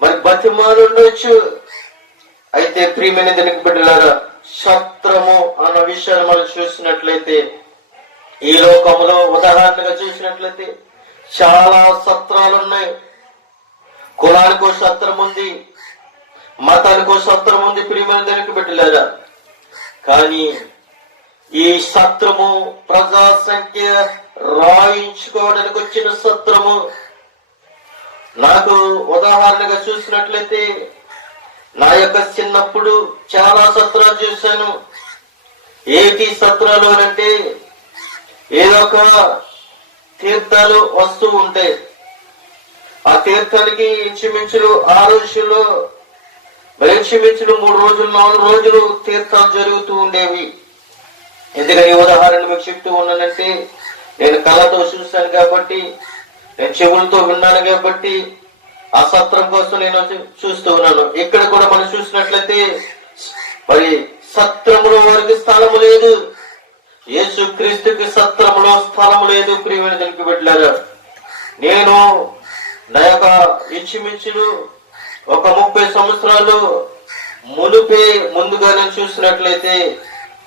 మరి బతిమాలుండొచ్చు. అయితే ప్రియమైన దేవుని బిడ్డలారా, సత్రము అన్న విషయాన్ని మనం చూసినట్లయితే, ఈ లోకంలో ఉదాహరణగా చూసినట్లయితే చాలా సత్రాలు ఉన్నాయి. కులానికో సత్రం ఉంది, మతానికో సత్రం ఉంది, ప్రియమైన దానికి పెట్టలేదా. కానీ ఈ సత్రము ప్రజా సంఖ్య రాయించుకోవడానికి వచ్చిన సత్రము. నాకు ఉదాహరణగా చూసినట్లయితే నా యొక్క చిన్నప్పుడు చాలా సత్రాలు చూశాను. ఏటి సత్రాలు అంటే ఏదో ఒక తీర్థాలు వస్తూ ఉంటాయి. ఆ తీర్థానికి ఇంచుమించులు ఆ రోజుల్లో ఇంచుమించులు 3 రోజులు 4 రోజులు తీర్థాలు జరుగుతూ ఉండేవి. ఎందుకని ఉదాహరణ మీకు చెప్తూ ఉన్నానంటే, నేను కళ్ళతో చూశాను కాబట్టి, నేను చెవులతో విన్నాను కాబట్టి ఆ సత్రం కోసం నేను చూస్తూ ఉన్నాను. ఇక్కడ కూడా మనం చూసినట్లయితే మరి సత్రములో వారికి స్థలము లేదు. యేసు క్రీస్తుకి సత్రములో స్థలము లేదు. ప్రియమైన దానికి పెట్టారు. నేను నా యొక్క ఇంచుమించులు ఒక 30 సంవత్సరాలు ముందుగా నేను చూసినట్లయితే,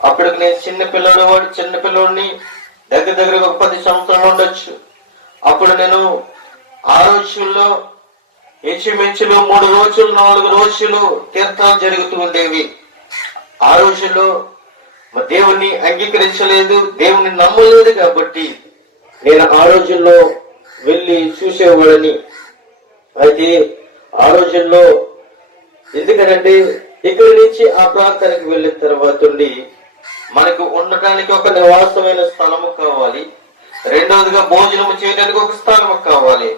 అప్పటికి నేను చిన్న పిల్లోడిని దగ్గర ఒక 10 సంవత్సరాలు ఉండొచ్చు. అప్పుడు నేను ఆ రోజుల్లో ఇంచుమించులు 3 రోజులు 4 రోజులు తీర్థాలు జరుగుతూ ఉండేవి. ఆ రోజుల్లో దేవుణ్ణి అంగీకరించలేదు, దేవుణ్ణి నమ్మలేదు కాబట్టి నేను ఆ రోజుల్లో వెళ్ళి చూసేవాడిని. అయితే ఆ రోజుల్లో ఎందుకంటే ఇక్కడి నుంచి ఆ ప్రాంతానికి వెళ్ళిన తర్వాత మనకు ఉండటానికి ఒక నివాసమైన స్థలము కావాలి, రెండవదిగా భోజనం చేయడానికి ఒక స్థలము కావాలి.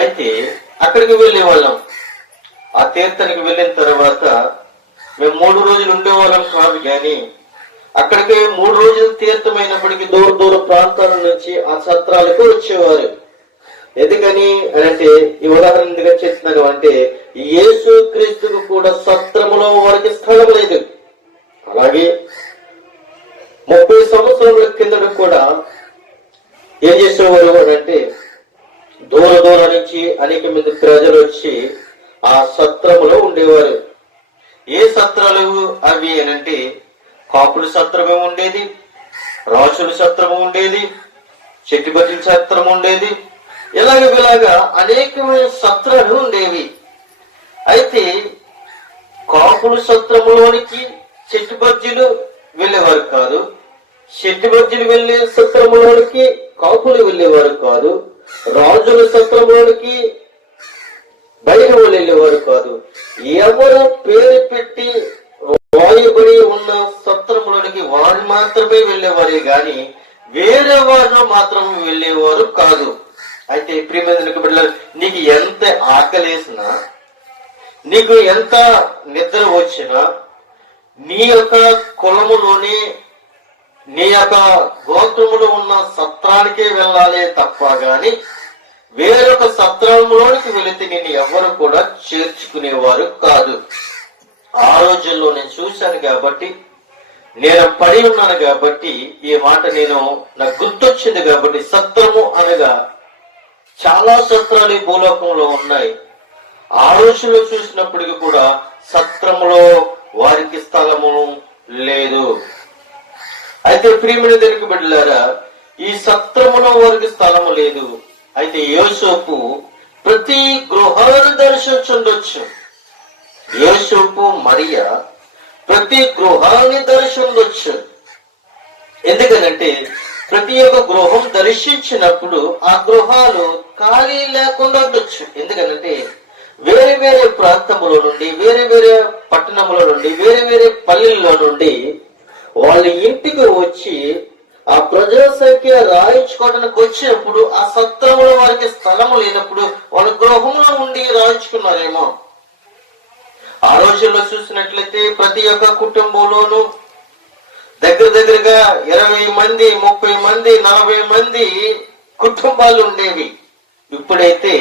అయితే అక్కడికి వెళ్ళే వాళ్ళం. ఆ తీర్థానికి వెళ్ళిన తర్వాత మేము 3 రోజులు ఉండేవాళ్ళం కాదు. కానీ అక్కడికి 3 రోజులు తీర్థమైనప్పటికీ దూర ప్రాంతాల నుంచి ఆ సత్రాలకు వచ్చేవారు. ఎందుకని అంటే ఈ ఉదాహరణ ఎందుకు చెప్తున్నాను అంటే, యేసు క్రీస్తుకు కూడా సత్రములో వారికి స్థలం లేదు. అలాగే 30 సంవత్సరాల కిందట కూడా ఏం చేసేవారు అంటే, దూర నుంచి అనేక మంది ప్రజలు వచ్చి ఆ సత్రములో ఉండేవారు. ఏ సత్రాలు అవి అనంటే, కాపుల సత్రము ఉండేది, రాజుల సత్రము ఉండేది, చెట్టుబట్టిల సత్రం ఉండేది, ఇలాగా అనేకమైన సత్రాలు ఉండేవి. అయితే కాపుల సత్రములోనికి చెట్టుబజ్జీలు వెళ్ళేవారు కాదు, చెట్టుబజ్జీలు వెళ్ళే సత్రములోనికి కాపులు వెళ్ళేవారు కాదు, రాజుల సత్రంలోనికి బయట వాళ్ళు వెళ్ళేవారు కాదు. ఎవరు పేరు పెట్టి వాయుబడి ఉన్న సత్రంలోనికి వారు మాత్రమే వెళ్ళేవారే గాని వేరే వారు మాత్రం వెళ్ళేవారు కాదు. అయితే ప్రియమైన బిడ్డలారా, నీకు ఎంత ఆకలేసినా, నీకు ఎంత నిద్ర వచ్చినా, నీ యొక్క కులములోని నీ యొక్క గోత్రములో ఉన్న సత్రానికే వెళ్ళాలి తప్ప గాని వేరొక సత్రంలోనికి వెళితే నేను ఎవరు కూడా చేర్చుకునేవారు కాదు. ఆ రోజుల్లో నేను చూశాను కాబట్టి, నేను పడి ఉన్నాను కాబట్టి ఈ మాట నాకు గుర్తొచ్చింది కాబట్టి, సత్రము అనగా చాలా సత్రాలు ఈ భూలోకంలో ఉన్నాయి. ఆ రోజుల్లో చూసినప్పటికీ కూడా సత్రములో వారికి స్థలము లేదు. అయితే ప్రియమైన దేవుని బిడ్డలారా, ఈ సత్రములో వారికి స్థలము లేదు. అయితే యోసేపు ప్రతి గృహాన్ని దర్శించుండొచ్చు. యోసేపు మరియా ప్రతి గృహాన్ని దర్శించొచ్చు. ఎందుకనంటే ప్రతి ఒక్క గృహం దర్శించినప్పుడు ఆ గృహాలు ఖాళీ లేకుండా ఉండొచ్చు. ఎందుకనంటే వేరే వేరే ప్రాంతముల నుండి, వేరే వేరే పట్టణముల నుండి, వేరే వేరే పల్లెల్లో నుండి వాళ్ళ ఇంటికి వచ్చి ఆ ప్రజల సంఖ్య రాయించుకోవడానికి వచ్చినప్పుడు ఆ సత్రములో వారికి స్థలము లేనప్పుడు వాళ్ళ గృహంలో ఉండి రాయించుకున్నారేమో. ఆ రోజుల్లో చూసినట్లయితే ప్రతి ఒక్క కుటుంబంలోనూ దగ్గరగా 20 మంది, 30 మంది, 40 మంది కుటుంబాలు ఉండేవి. ఇప్పుడైతే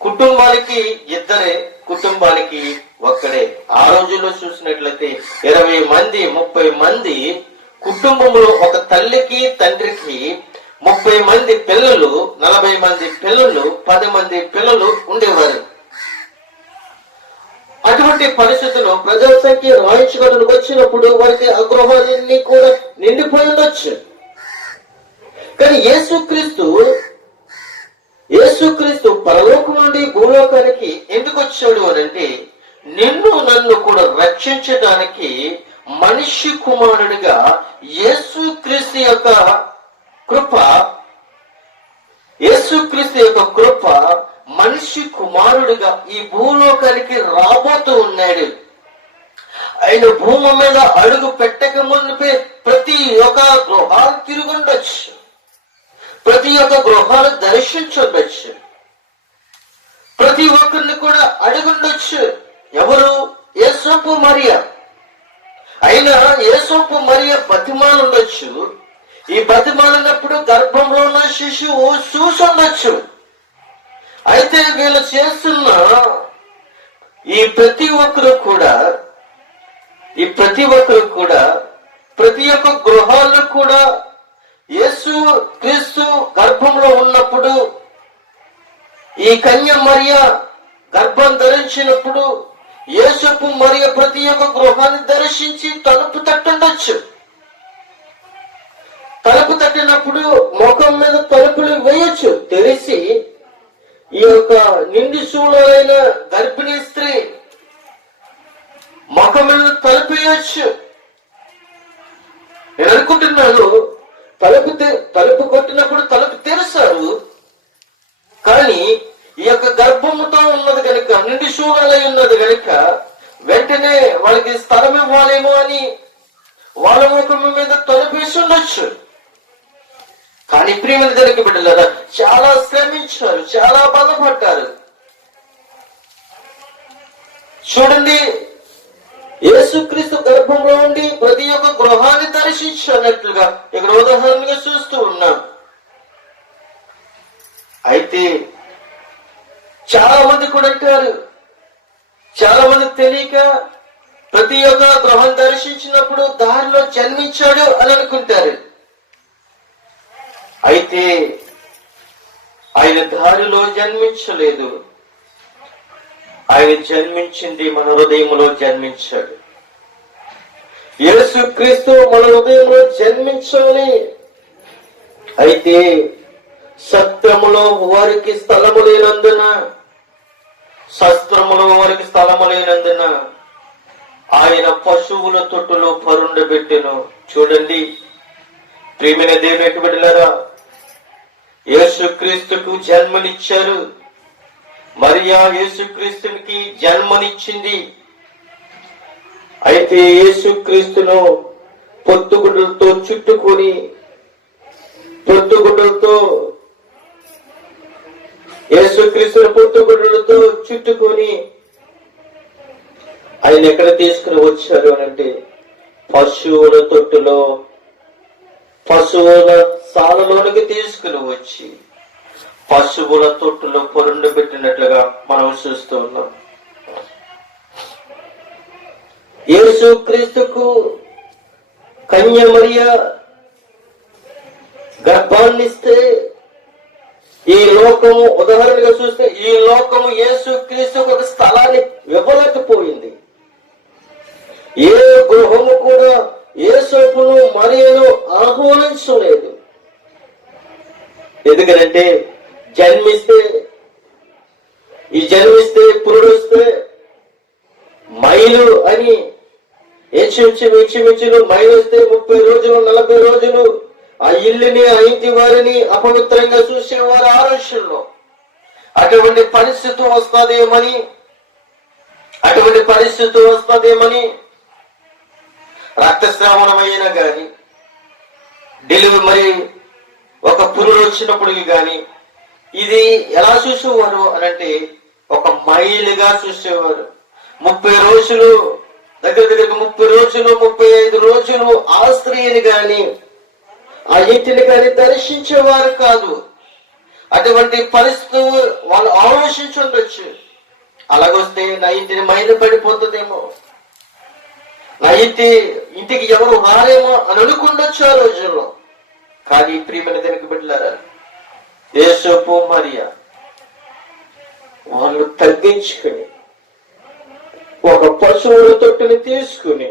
కుటుంబానికి 2, కుటుంబానికి 1. ఆ రోజుల్లో చూసినట్లయితే 20 మంది, 30 మంది కుటుంబంలో ఒక తల్లికి తండ్రికి 30 మంది పిల్లలు, 40 మంది పిల్లలు, 10 మంది పిల్లలు ఉండేవారు. అటువంటి పరిస్థితుల్లో ప్రజల సంఖ్య రాయించుకోవడానికి వచ్చినప్పుడు వారికి ఆ గృహాలన్నీ కూడా నిండిపోయి ఉండొచ్చు. కానీ యేసుక్రీస్తు పరలోకం నుండి భూలోకానికి ఎందుకు వచ్చాడు అనంటే, నిన్ను నన్ను కూడా రక్షించడానికి మనిషి కుమారుడిగా యేసుక్రీస్తు యొక్క కృప మనిషి కుమారుడిగా ఈ భూలోకానికి రాబోతూ ఉన్నాడు. ఆయన భూమి మీద అడుగు పెట్టక మునిపే ప్రతి ఒక్క గృహాలు తిరుగుండొచ్చు, ప్రతి ఒక్క గృహాలు దర్శించుండొచ్చు, ప్రతి ఒక్కరిని కూడా అడుగుండొచ్చు. ఎవరు? యేసోపు మరియ. అయినా యేసోపు మరియ బతిమాలుండొచ్చు. ఈ బతిమాలినప్పుడు గర్భంలో ఉన్న శిశువు చూసుండొచ్చు. అయితే వీళ్ళు చేస్తున్న ఈ ప్రతి ఒక్కరు కూడా ప్రతి ఒక్క గృహాల్లో కూడా యేసు క్రీస్తు గర్భంలో ఉన్నప్పుడు, ఈ కన్య మరియ గర్భం ధరించినప్పుడు యేసోపు మరియ ప్రతి ఒక్క గృహాన్ని దర్శించి తలుపు తట్టుండొచ్చు. తలుపు తట్టినప్పుడు ముఖం మీద తలుపులు వేయొచ్చు. తెలిసి ఈ యొక్క నిండి సూడైన గర్భిణీ స్త్రీ ముఖం మీద తలుపు వేయొచ్చు. నేను అనుకుంటున్నాను, తలుపు కొట్టినప్పుడు తలుపు తెరుస్తారు. కానీ ఈ యొక్క గర్భముతో ఉన్నది కనుక, నిండి శూలై ఉన్నది కనుక వెంటనే వాళ్ళకి స్థలం ఇవ్వాలేమో అని వాళ్ళ ముఖం మీద తలుపు వేసి ఉండొచ్చు. కానీ ప్రియమైన దేవుని బిడ్డలారా, చాలా శ్రమించారు, చాలా బాధపడ్డారు. చూడండి, యేసుక్రీస్తు గర్భంలో ఉండి ప్రతి ఒక్క గృహాన్ని దర్శించినట్లుగా ఇక్కడ ఉదాహరణగా చూస్తూ ఉన్నాం. అయితే చాలా మంది కూడా అంటారు, చాలా మంది తెలియక ప్రతి ఒక్క గృహం దర్శించినప్పుడు దారిలో జన్మించాడు అని అనుకుంటారు. అయితే ఆయన దారిలో జన్మించలేదు. ఆయన జన్మించింది మన హృదయంలో జన్మించాడు. యేసుక్రీస్తు మన హృదయంలో జన్మించాలి. అయితే సత్యములో వారికి స్థలము లేనందున, శస్త్రములో వారికి స్థలము లేనందున ఆయన పశువుల తొట్టులో పరుండబెట్టెను. చూడండి ప్రియమైన దేవుని బిడ్డలారా, యేసుక్రీస్తుకు జన్మనిచ్చారు. మరియా యేసుక్రీస్తునికి జన్మనిచ్చింది. అయితే యేసుక్రీస్తును పొత్తుగుడ్డలతో చుట్టుకొని, ఆయన ఎక్కడ తీసుకుని వచ్చారు అనంటే, పశువుల తొట్టులో, పశువుల సాలలోనికి తీసుకుని వచ్చి పశువుల తొట్టులో పొరుండు పెట్టినట్లుగా మనం చూస్తూ ఉన్నాం. యేసుక్రీస్తుకు కన్య మరియ గర్భాన్నిస్తే, ఈ లోకము ఉదాహరణగా చూస్తే ఈ లోకము యేసుక్రీస్తుకు ఒక స్థలాన్ని ఇవ్వలేకపోయింది. ఏ గృహము కూడా యేసోపును మరియను ఆహ్వానించలేదు. ఎందుకంటే జన్మిస్తే పురుడొస్తే మైలు అని ఇంచుమించులు మైలు వస్తే 30 రోజులు 40 రోజులు ఆ ఇల్లుని, ఆ ఇంటి వారిని అపవిత్రంగా చూసేవారు ఆ రోజుల్లో. అటువంటి పరిస్థితి వస్తుందేమని రక్తస్రావణమైనా గాని, డెలివరీ మరి ఒక పురుడు వచ్చినప్పటికి గాని ఇది ఎలా చూసేవారు అనంటే ఒక మైలుగా చూసేవారు. 30 రోజులు, దగ్గరికి 30 రోజులు 35 రోజులు ఆ స్త్రీని గాని ఆ ఇంటిని కానీ దర్శించేవారు కాదు. అటువంటి పరిస్థితి వాళ్ళు ఆలోచించుండొచ్చు. అలాగొస్తే నా ఇంటిని మైలు పడిపోతుందేమో, నా ఇంటికి ఎవరు రారేమో అని అనుకుండొచ్చు ఆ రోజుల్లో. కానీ ప్రియమైన దేవుని బిడ్డలారా, యేసోపు మరియ వాళ్ళు తగ్గించుకుని ఒక పశువుల తొట్టుని తీసుకుని,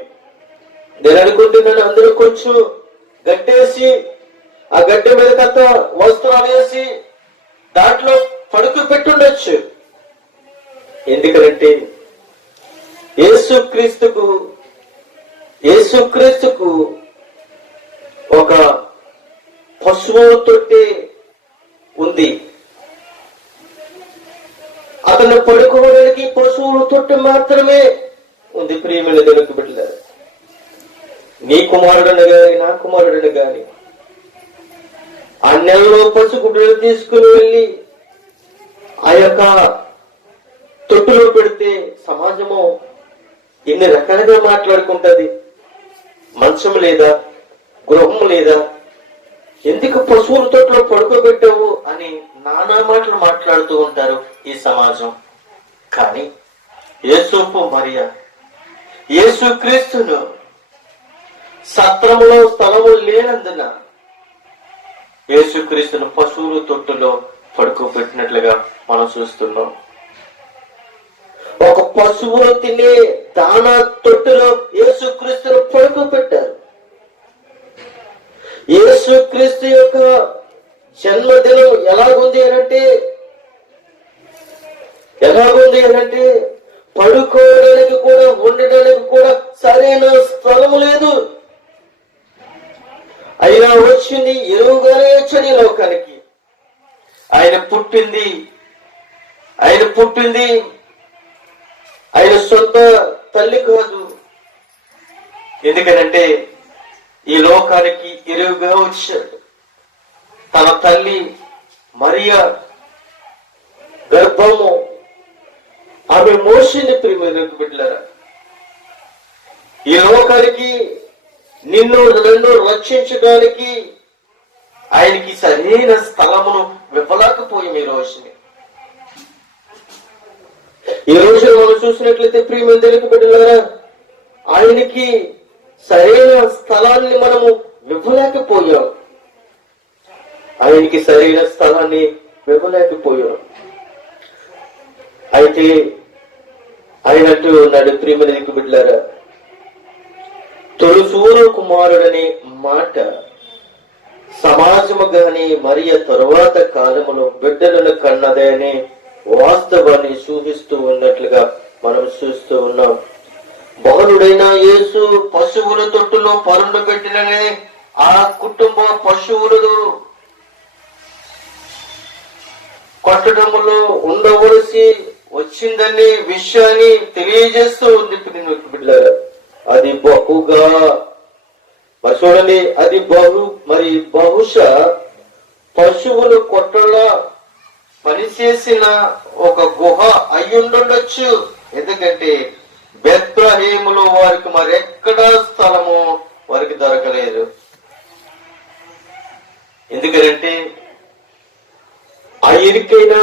నేను అనుకుంటున్నాను అందరూ కొంచెం గట్టేసి ఆ గడ్డి మీద కథ వస్త్రాలు వేసి దాంట్లో పడుకు పెట్టుండొచ్చు. ఎందుకంటే యేసుక్రీస్తుకు ఒక పశువుల తొట్టి ఉంది. అతను పడుకోవడానికి పశువుల తొట్టి మాత్రమే ఉంది. ప్రియమైన దేవునికి బిడ్డలారా, నీ కుమారుడని గాని నా కుమారుడని గాని ఆ నెలలో పసుగుడ్డలు తీసుకుని వెళ్ళి ఆ యొక్క తొట్టులో పెడితే సమాజము ఎన్ని రకాలుగా మాట్లాడుకుంటది. మంచం లేదా, గృహం లేదా, ఎందుకు పశువుల తొట్టులో పడుకోబెట్టావు అని నానా మాటలు మాట్లాడుతూ ఉంటారు ఈ సమాజం. కానీ యేసూపు మరియా యేసుక్రీస్తును సత్రములో స్థలము లేనందున యేసుక్రీస్తును పశువుల తొట్టులో పడుకోబెట్టినట్లుగా మనం చూస్తున్నాం. ఒక పశువులు తినే దానా తొట్టులో యేసుక్రీస్తును పడుకోబెట్టారు. యేసుక్రీస్తు యొక్క జన్మదినం ఎలాగుంది అనంటే పడుకోవడానికి కూడా, ఉండడానికి కూడా సరైన స్థలము లేదు. అయినా వచ్చింది, ఎరువుగానే వచ్చాడు ఈ లోకానికి. ఆయన పుట్టింది ఆయన సొంత తల్లి కాదు. ఎందుకనంటే ఈ లోకానికి ఎరువుగా వచ్చాడు. తన తల్లి మరియా గర్భము ఆమె మోసింది. ప్రియమైన బిడ్డలారా, ఈ లోకానికి నిన్ను నన్ను రక్షించడానికి ఆయనకి సరైన స్థలమును విప్పలేకపోయాం. ఈ రోజు మనం చూసినట్లయితే ప్రియమైన దేవునికి బిడ్డలారా, ఆయనకి సరైన స్థలాన్ని మనము విప్పలేకపోయాం. అయితే ఆయన అంటూ ఉన్నాడు, ప్రియమైన దేవునికి బిడ్డలారా, తొలుసూరు కుమారుడనే మాట సమాజము గాని మరియ తరువాత కాలములో బిడ్డలను కన్నదే అనే వాస్తవాన్ని సూచిస్తూ ఉన్నట్లుగా మనం చూస్తూ ఉన్నాం. బహుళుడైన యేసు పశువుల తొట్టులో పరుండు పెట్టిననే ఆ కుటుంబ పశువులు కొట్టడములో ఉండవలసి వచ్చిందనే విషయాన్ని తెలియజేస్తూ ఉంది. బిడ్డలారా, అది బహుగా చూడండి, అది బహుశా పశువులు కొట్టలా పనిచేసిన ఒక గుహ అయ్యుండొచ్చు. ఎందుకంటే బెత్లెహేములో వారికి మరెక్కడా స్థలము వారికి దొరకలేదు. ఎందుకంటే ఆ ఇరుకైన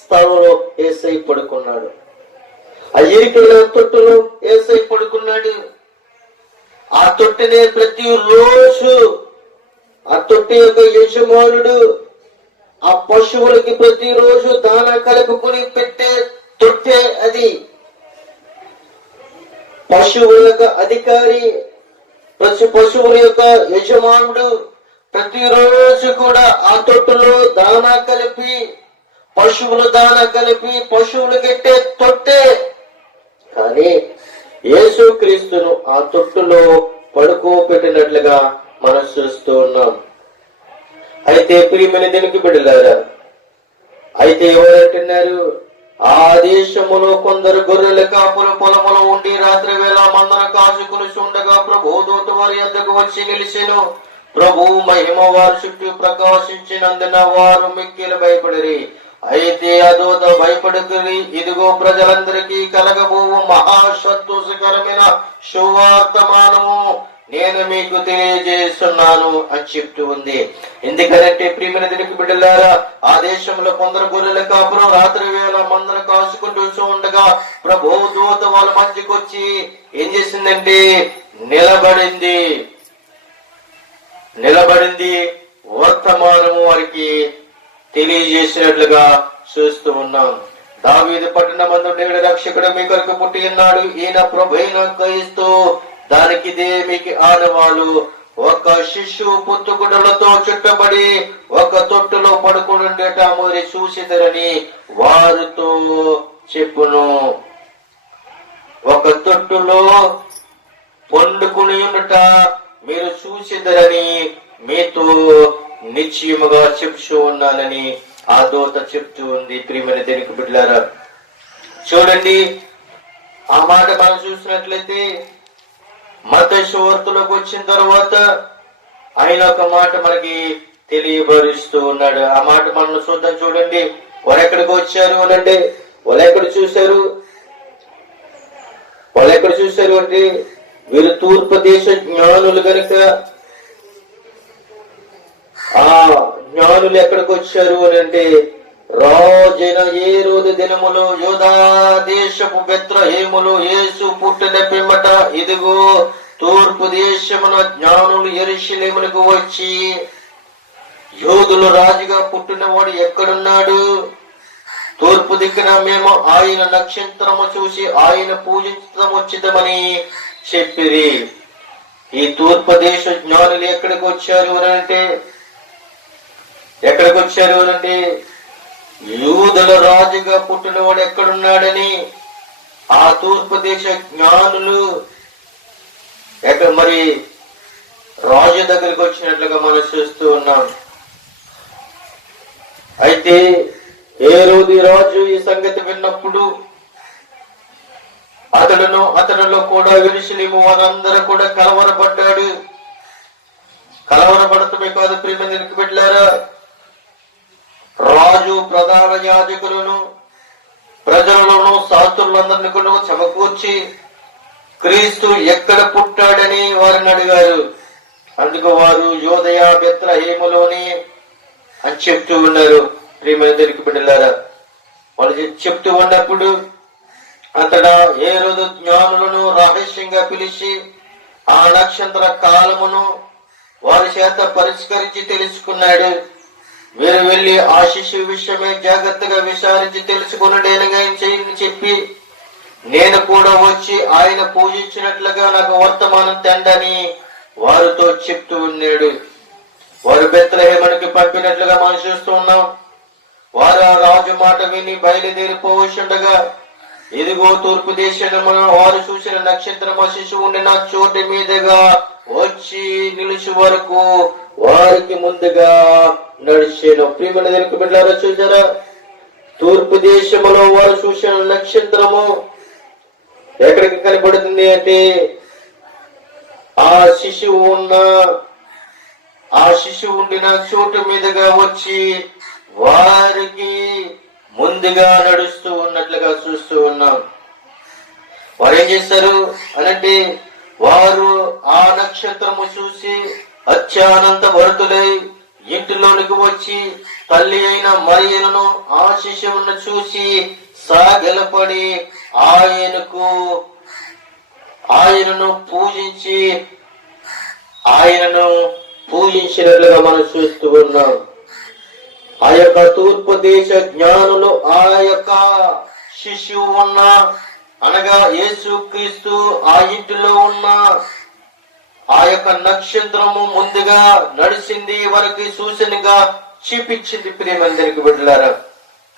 స్థలంలో యేసయ్య పడుకున్నాడు. ఆ ఇరుకైన తొట్టులో యేసయ్య పడుకున్నాడు. ఆ తొట్టినే ప్రతిరోజు ఆ తొట్టి యొక్క యజమానుడు ఆ పశువులకి ప్రతిరోజు దానా కలుపుకొని పెట్టే తొట్టే అది. పశువుల యొక్క అధికారి, పశువుల యొక్క యజమానుడు ప్రతిరోజు కూడా ఆ తొట్టులో దానా కలిపి పశువులు కెట్టే తొట్టే. కానీ యేసుక్రీస్తును ఆ తొట్టులో పడుకోబెట్టినట్లుగా మనం చూస్తూ ఉన్నాం. అయితే ప్రియమైన దేవునికి బిడ్డలారా, అయితే ఎవరంటున్నారు, ఆ దేశములో కొందరు గొర్రెల కాపుల పొలములో ఉండి రాత్రి వేళ మందన కాచుకుని ఉండగా ప్రభు దూత వారి వద్దకు వచ్చి నిలిచెను. ప్రభు మహిమ వారి చుట్టూ ప్రకాశించినందున వారు మిక్కిలి భయపడిరి. అయితే ఆ దూత భయపడుకుని, ఇదిగో ప్రజలందరికీ కలగబోవు మహాసంతోషకరమైన సువార్తమానము నేను మీకు తెలియజేస్తున్నాను అని చెప్తూ ఉంది. ఎందుకంటే ప్రియమైన దేవునికి బిడ్డలారా, ఆ దేశంలో కొందరు గొర్రెల కాపురం రాత్రి వేళ మందను కాచుకుంటూ ఉండగా ప్రభు దూత వాళ్ళ మధ్యకు వచ్చి ఏం చేసిందంటే నిలబడింది వర్తమానము వారికి తెలియజేసినట్లుగా చూస్తూ ఉన్నాం. దావీదు పట్టణమందు నేడు రక్షకుడు మీ కొరకు పుట్టి ఉన్నాడు, ఈయన ప్రభువైన క్రీస్తు. దానికిదే మీకు ఆనవాలు. ఒక శిశువు పుత్తుగుడ్డలతో చుట్టబడి ఒక తొట్టులో పడుకునుండేట మీరు చూసిదరని వారితో చెప్పును. ఒక తొట్టులో పండుకుని ఉండట మీరు చూసిదరని మీతో నిశ్చయముగా చెప్తూ ఉన్నానని ఆ దూత చెప్తూ ఉంది. ప్రియమైన దేవుని బిడ్డలారా, చూడండి, ఆ మాట మనం చూసినట్లయితే మత్తయి సువార్తలోకి వచ్చిన తర్వాత ఆయన ఒక మాట మనకి తెలియబరుస్తూ ఉన్నాడు. ఆ మాట మనం చూద్దాం. చూడండి, వారు ఎక్కడికి వచ్చారు అనంటే వాళ్ళు ఎక్కడ చూశారు అంటే వీరు తూర్పు దేశ జ్ఞానులు గనుక ఆ జ్ఞానులు ఎక్కడికి వచ్చారు అని అంటే రాజైన హేరోదు దినములో యూదా దేశపు బెత్లెహేములో యేసు పుట్టిన పిమ్మట ఇదిగో తూర్పు దేశమున జ్ఞానులు యెరూషలేమునకు వచ్చి, యూదులు రాజుగా పుట్టినవాడు ఎక్కడున్నాడు? తూర్పు దిక్కున మేము ఆయన నక్షత్రము చూసి ఆయన పూజించడం వచ్చిదమని చెప్పిరి. ఈ తూర్పు దేశ జ్ఞానులు ఎక్కడికి వచ్చారు అంటే యూదుల రాజుగా పుట్టినవాడు ఎక్కడున్నాడని ఆ తూర్పు దేశ జ్ఞానులు మరి రాజు దగ్గరికి వచ్చినట్లుగా మనం చూస్తూ ఉన్నాం. అయితే హేరోదు రాజు ఈ సంగతి విన్నప్పుడు అతనిలో కూడా యెరూషలేము వారందరూ కూడా కలవరపడ్డాడు. కలవరపడటమే కాదు, ప్రియమైన దేవుని బిడ్డలారా, రాజు ప్రధాన యాజకులను ప్రజలను శాస్త్రులందరినీ కూడా సమకూర్చి క్రీస్తు ఎక్కడ పుట్టాడని వారిని అడిగారు. అందుకు వారు యూదయ బెత్లెహేములోని అని చెప్తూ ఉన్నారు. ప్రియమైన దేవుని బిడ్డలారా, వాళ్ళు చెప్తూ ఉన్నప్పుడు అంతటా హేరోదు జ్ఞానులను రహస్యంగా పిలిచి ఆ నక్షత్ర కాలమును వారి చేత పరిష్కరించి తెలుసుకున్నాడు. వీరు వెళ్లి ఆ శిశువు విషయమే జాగ్రత్తగా విచారించి తెలుసుకున్నాడేనగా చెప్పి నేను కూడా వచ్చి ఆయన పూజించినట్లుగా నాకు వర్తమానం తెండని వారితో చెప్తూ ఉన్నాడు. వారు బెత్లెహేమునకు పంపినట్లుగా మనం చూస్తూ ఉన్నాం. వారు ఆ రాజు మాట విని బయలుదేరిపోవచ్చుండగా ఇదిగో తూర్పు దేశమున వారు చూసిన నక్షత్రం ఆ శిశువు ఉండిన చోటు మీదుగా వచ్చి నిలిచి వరకు వారికి ముందుగా నడిచేను. ప్రియమైన దేవుని బిడ్డలారా, చూసారా, తూర్పు దేశములో వారు చూసిన నక్షత్రము ఎక్కడికి కనబడుతుంది అంటే ఆ శిశువు ఉండిన చోటు మీదుగా వచ్చి వారికి ముందుగా నడుస్తూ ఉన్నట్లుగా చూస్తూ ఉన్నాం. వారు ఏం చేస్తారు అనంటే వారు ఆ నక్షత్రము చూసి అత్యానంద భరితులై ఇంటిలోనికి వచ్చి తల్లి అయిన మరియను ఆ శిశువును చూసి సాగిలపడి ఆయనను పూజించినట్లుగా మనం చూస్తూ ఉన్నాం. ఆ యొక్క తూర్పు దేశ జ్ఞానులు ఆ యొక్క శిశువు అనగా యేసు క్రీస్తు ఆ ఇంటిలో ఉన్న ఆ యొక్క నక్షత్రము ముందుగా నడిచింది వారికి సూచనగా చూపించింది. ప్రియమందరికి బిడ్డలారా,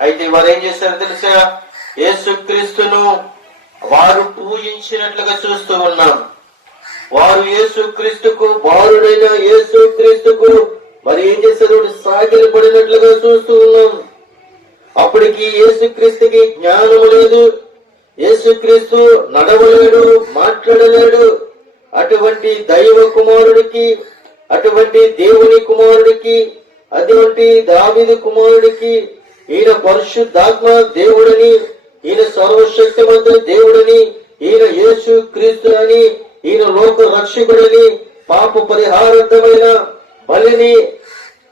అయితే వారు ఏం చేశారో తెలుసా? యేసు క్రీస్తును వారు పూజించినట్లుగా చూస్తూ ఉన్నాం. వారు యేసు క్రీస్తుకు బాలుడైన యేసు క్రీస్తుకు మరి ఏం చేశారు? సాగిలి పడినట్లుగా చూస్తూ ఉన్నాం. అప్పటికి యేసుక్రీస్తుకి జ్ఞానము లేదు, యేసుక్రీస్తు నడవలేడు, మాట్లాడలేడు. అటువంటి దైవ కుమారుడికి, అటువంటి దేవుని కుమారుడికి, అటువంటి దావీదు కుమారుడికి ఈయన పరిశుద్ధాత్మ దేవుడని, ఈయన సర్వశక్తిమంతుని దేవుడని, ఈయన యేసు క్రీస్తు అని, ఈయన లోక రక్షకుడని, పాప పరిహారార్థమైన బలిని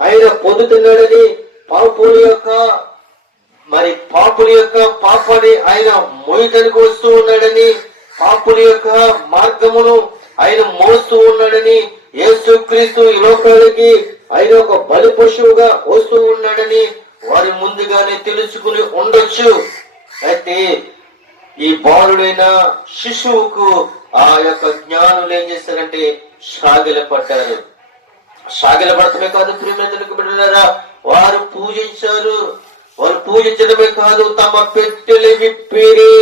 ఆయన పొందుతున్నాడని, పాపుల యొక్క పాపాన్ని ఆయన మోయటానికి వస్తూ ఉన్నాడని, పాపుల యొక్క మార్గమును ఆయన మోస్తూ ఉన్నాడని, యేసుక్రీస్తు ఈ లోకానికి ఆయన ఒక బలి పశువుగా వస్తూ ఉన్నాడని వారు ముందుగానే తెలుసుకుని ఉండొచ్చు. అయితే ఈ బాలుడైన శిశువుకు ఆ యొక్క జ్ఞానులు ఏం చేశారంటే సాగిలపడ్డారు. సాగిలపడటమే కాదు ప్రియమైనకు బిడ్డలారా, వారు పూజించారు. వారు పూజించడమే కాదు, తమ పెట్టెలు విప్పిరి.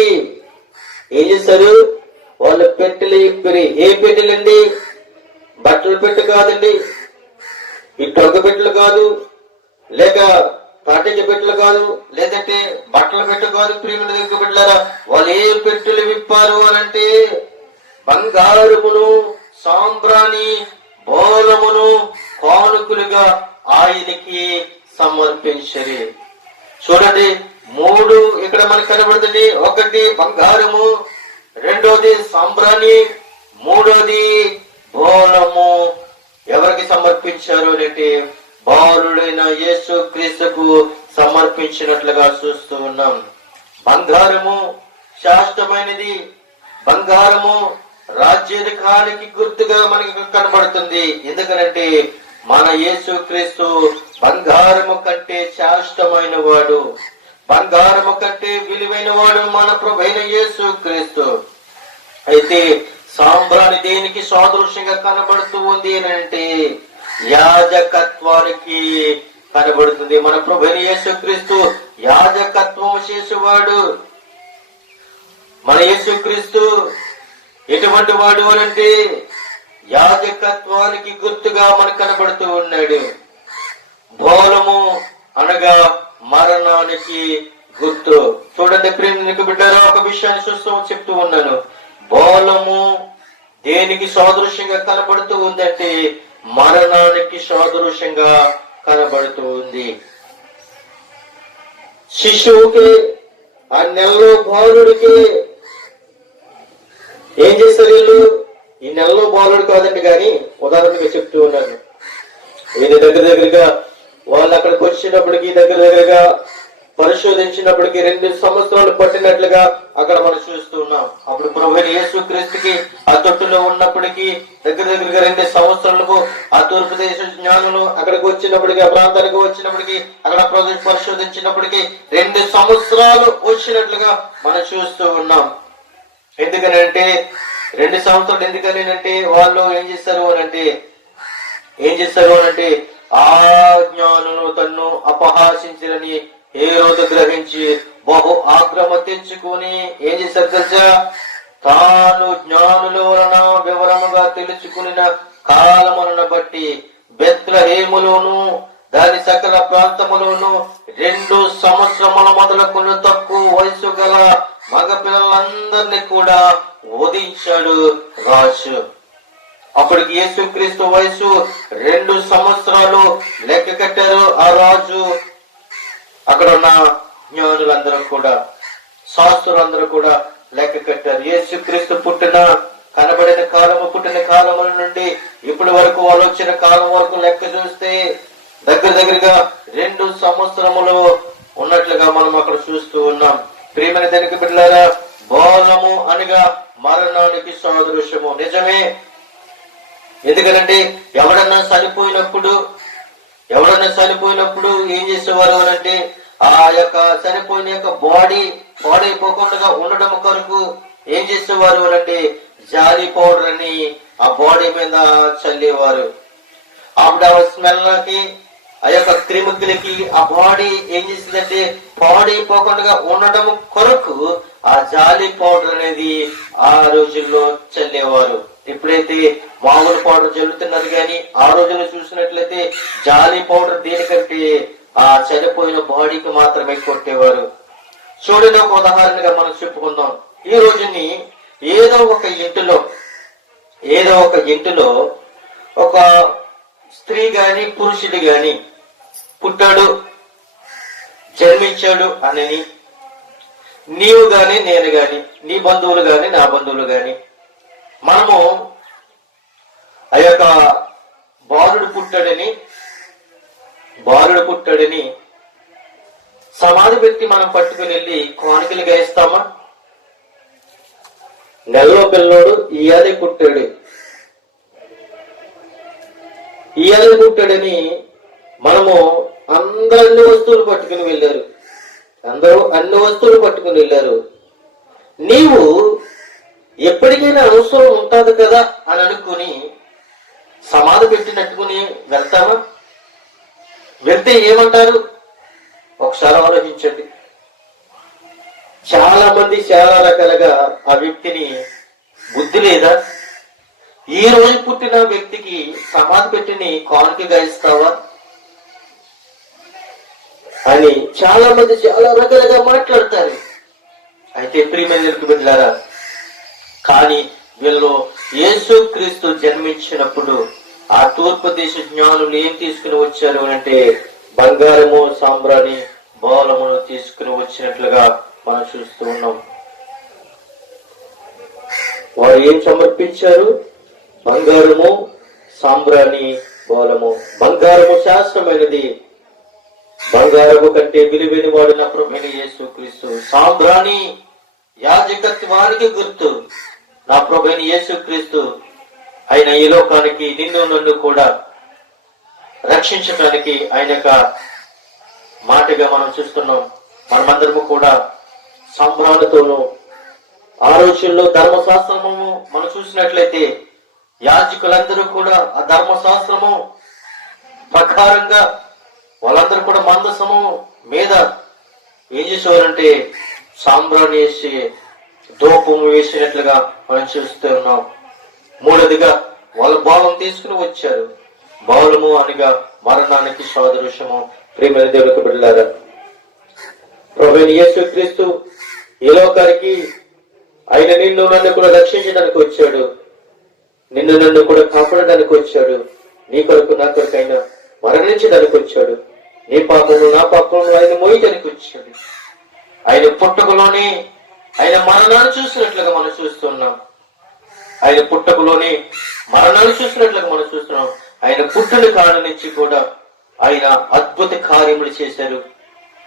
ఏం చేశారు? వాళ్ళు పెట్టెలు విప్పిరి. ఏ పెట్టెలండి? బట్టల పెట్టె కాదండి, ఈ టొగ్గ పెట్టెలు కాదు, లేక తాటిక పెట్టెలు కాదు, లేదంటే బట్టల పెట్టె కాదు. ప్రియమైన దగ్గర పెట్టారా, వాళ్ళు ఏ పెట్టెలు విప్పారు అనంటే బంగారమును, సాంబ్రాణి, బోలమును కానుకలుగా ఆయనకి సమర్పించరు. చూడండి, 3 ఇక్కడ మనకు కనబడుతుంది. ఒకటి బంగారము, రెండోది సాంబ్రాణి, మూడోది బోలము. ఎవరికి సమర్పించారు అంటే బాలుడైన యేసు క్రీస్తుకు సమర్పించినట్లుగా చూస్తూ ఉన్నాం. బంగారము శాశ్వతమైనది. బంగారము రాజ్యాధికారానికి గుర్తుగా మనకి కనబడుతుంది. ఎందుకనంటే మన యేసు క్రీస్తు బంగారము కంటే శాశ్వతమైన వాడు, బంగారము కంటే విలువైన వాడు మన ప్రభువైన యేసు క్రీస్తు. అయితే సాంబ్రాణి దేనికి సాదృశ్యంగా కనబడుతూ ఉంది అంటే యాజకత్వానికి కనబడుతుంది. మన ప్రభువైన యేసు క్రీస్తు యాజకత్వం చేసేవాడు. మన యేసు క్రీస్తు ఎటువంటి వాడు అనంటే యాజకత్వానికి గుర్తుగా మనకు కనబడుతూ ఉన్నాడు. బోలము అనగా మరణానికి గుర్తు. చూడండి ప్రియమైనకు బిడ్డలారా, ఒక విషయాన్ని చెప్తూ ఉన్నాను. బోలము దేనికి సాదృశ్యంగా కనబడుతూ ఉందంటే మరణానికి సాదృశ్యంగా కనబడుతూ ఉంది. శిశువుకి, ఆ నెలలో బాలుడికి ఏం చేస్తారు వీళ్ళు? ఈ నెలలో బాలుడు కాదండి, కానీ ఉదాహరణగా చెప్తూ ఉన్నాను. ఈయన దగ్గరగా వాళ్ళు అక్కడికి వచ్చినప్పటికీ దగ్గరగా పరిశోధించినప్పటికీ 2 సంవత్సరాలు పట్టినట్లుగా అక్కడ మనం చూస్తూ ఉన్నాం. అప్పుడు ప్రభువైన యేసు క్రీస్తుకి ఆ తొట్టులో ఉన్నప్పటికీ దగ్గరగా 2 సంవత్సరాలకు ఆ తూర్పు దేశ జ్ఞానులు అక్కడికి వచ్చినప్పటికీ, ఆ ప్రాంతానికి వచ్చినప్పటికీ, అక్కడ పరిశోధించినప్పటికీ 2 సంవత్సరాలు వచ్చినట్లుగా మనం చూస్తూ ఉన్నాం. ఎందుకనంటే 2 సంవత్సరాలు ఎందుకని అంటే వాళ్ళు ఏం చేస్తారు అనంటే ఆ జ్ఞానులు తన్ను అపహాసించరని హేరోదు గ్రహించి బహు ఆగ్రహం తెచ్చుకుని ఏం చేశారు తెలుసా? తాను జ్ఞానుల వలన వివరముగా తెలుసుకున్న కాలములను బట్టి బెత్లెహేములోను దాని సకల ప్రాంతములోను 2 సంవత్సరముల మొదలుకొని తక్కువ వయసు గల మగ పిల్లలందరినీ కూడా వధించాడు రాజు. అప్పటికి యేసుక్రీస్తు వయసు 2 సంవత్సరాలు లెక్క కట్టారు ఆ రాజు. అక్కడ ఉన్న జ్ఞానులందరూ కూడా, శాస్త్రులందరూ కూడా లెక్క కట్టారు. యేసుక్రీస్తు పుట్టిన కాలముల నుండి ఇప్పటి వరకు వాళ్ళు వచ్చిన కాలం వరకు లెక్క చూస్తే దగ్గరగా 2 సంవత్సరములు ఉన్నట్లుగా మనం అక్కడ చూస్తూ ఉన్నాం. ప్రియమైన దేవుని బిడ్డలారా, బోలము అనగా మరణానికి సాదృశ్యము. నిజమే. ఎందుకంటే ఎవడన్నా చనిపోయినప్పుడు ఏం చేసేవారు అంటే ఆ యొక్క చనిపోయిన యొక్క బాడీ పాడైపోకుండా ఉండడం కొరకు ఏం చేసేవారు అంటే జాలి పౌడర్ అని ఆ బాడీ మీద చల్లేవారు. అప్పుడు ఆ స్మెల్కి, ఆ యొక్క క్రిమికలకి ఆ బాడీ ఏం చేసిందంటే పాడైపోకుండా ఉండడం కొరకు ఆ జాలి పౌడర్ అనేది ఆ రోజుల్లో చల్లేవారు. ఎప్పుడైతే మామూలు పౌడర్ చల్లుతున్నారు కానీ ఆ రోజుల్లో చూసినట్లయితే జాలి పౌడర్ దేనికంటే ఆ చనిపోయిన బాడీకి మాత్రమే కొట్టేవారు. చూడని ఒక ఉదాహరణగా మనం చెప్పుకుందాం. ఈ రోజుని ఏదో ఒక ఇంటిలో ఒక స్త్రీ గాని పురుషుడు గాని పుట్టాడు, జన్మించాడు అని నీవు గాని నేను గాని నీ బంధువులు గాని నా బంధువులు గాని మనము ఆ యొక్క బాలుడు పుట్టాడని సమాధి పెట్టి మనం పట్టుకుని వెళ్ళి కానుకలు గాయిస్తామా? నెలలో పిల్లోడు ఇయాలే పుట్టాడని మనము అందరి వస్తువులు పట్టుకుని వెళ్ళారు. అందరూ అన్ని వస్తువులు పట్టుకుని వెళ్ళారు. నీవు ఎప్పటికైనా అవసరం ఉంటుంది కదా అని అనుకుని సమాధి పెట్టినట్టుకుని వెళ్తామా? వెళ్తే ఏమంటారు? ఒకసారి ఆలోచించండి. చాలా మంది చాలా రకాలుగా ఆ వ్యక్తిని బుద్ధి లేదా, ఈ రోజు పుట్టిన వ్యక్తికి సమాధి పెట్టిని కానుకగా ఇస్తావా అని చాలా మంది చాలా రకాలుగా మాట్లాడతారు. అయితే ప్రియమైన బిడ్డలారా, కానీ వీళ్ళు యేసు క్రీస్తు జన్మించినప్పుడు ఆ తూర్పు దేశ జ్ఞానులు ఏం తీసుకుని వచ్చారు అంటే బంగారము సాంబ్రాణి బోలమును తీసుకుని వచ్చినట్లుగా మనం చూస్తూ ఉన్నాం. వారు ఏం సమర్పించారు? బంగారము సాంబ్రాణి బోలము. బంగారము శాస్త్రమైనది, బంగారము కంటే విలువైన వాడు నా ప్రభువైన యేసు క్రీస్తు. సాంబ్రాణి యాజకత్వానికి గుర్తు, నా ప్రభువైన యేసు క్రీస్తు. ఆయన ఈ లోకానికి నిన్ను నన్ను కూడా రక్షించడానికి ఆయన యొక్క మాటగా మనం చూస్తున్నాం. మనమందరము కూడా సాంబ్రాణితోనూ, ఆ రోజుల్లో ధర్మశాస్త్రము మనం చూసినట్లయితే యాజకులందరూ కూడా ఆ ధర్మశాస్త్రము ప్రకారంగా వాళ్ళందరూ కూడా మందసము మీద ఏం చేసేవారంటే సాంబ్రాణి వేసి ధూపము వేసినట్లుగా మనం చూస్తూ ఉన్నాం. మూడోదిగా వాళ్ళ బౌలం తీసుకుని వచ్చారు. బౌలము అనగా మరణానికి సాదృశ్యము. ప్రియమైన దేవునికి బిడ్డలారా, ప్రభువైన యేసు క్రీస్తు ఈ లోకానికి ఆయన నిన్ను నన్ను కూడా రక్షించడానికి వచ్చాడు, నిన్ను నన్ను కూడా కాపాడడానికి వచ్చాడు, నీ కొరకు నా కొరకు ఆయన మరణించడానికి వచ్చాడు, నీ పాపము నా పాపము ఆయన మోయడానికి వచ్చాడు. ఆయన పుట్టకలోనే ఆయన మరణాన్ని చూసినట్లుగా మనం చూస్తున్నాం. ఆయన పుట్టకలోనే మరణాన్ని చూసినట్లుగా మనం చూస్తున్నాం. ఆయన పుట్టిన కాలం నుంచి కూడా ఆయన అద్భుత కార్యములు చేశారు.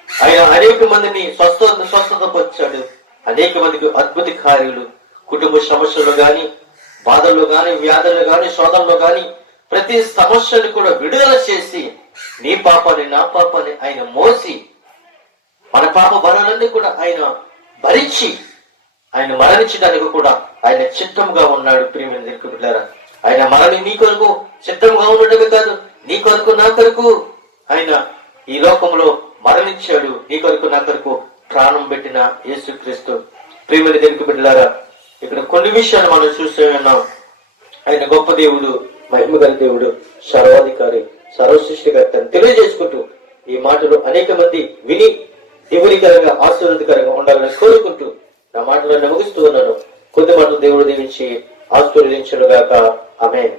ఆయన అనేక మందిని స్వస్థతపరిచాడు. అనేక మందికి అద్భుత కార్యాలు, కుటుంబ సమస్యలు గాని, బాధల్లో గాని, వ్యాధుల్లో గాని, శోధనలో గాని ప్రతి సమస్యను కూడా విడుదల చేసి నీ పాపాన్ని నా పాపాన్ని ఆయన మోసి మన పాప భారాలన్నీ కూడా ఆయన భరించి ఆయన మరణించడానికి కూడా ఆయన చిత్తంగా ఉన్నాడు. ప్రియమైన దేవుని బిడ్డలారా, ఆయన మరణి నీ కొరకు చిత్తంగా ఉండడమే కాదు, నీ కొరకు నా కొరకు ఆయన ఈ లోకంలో మరణించాడు. నీ కొరకు నా కొరకు ప్రాణం పెట్టిన యేసుక్రీస్తు. ప్రియమైన దేవుని బిడ్డలారా, ఇక్కడ కొన్ని విషయాలు మనం చూస్తూ ఉన్నాం. ఆయన గొప్ప దేవుడు, మహిమగల దేవుడు, సర్వాధికారి, సర్వసృష్టికర్త అని తెలియజేసుకుంటూ ఈ మాటలు అనేక మంది విని దేవునికరంగా ఆశీర్వాదకరంగా ఉండాలని కోరుకుంటూ నా మాటలను ముగిస్తూ ఉన్నాను. కొద్ది మాటలు దేవుడు దీవించి ఆశీర్వదించును గాక. ఆమేన్.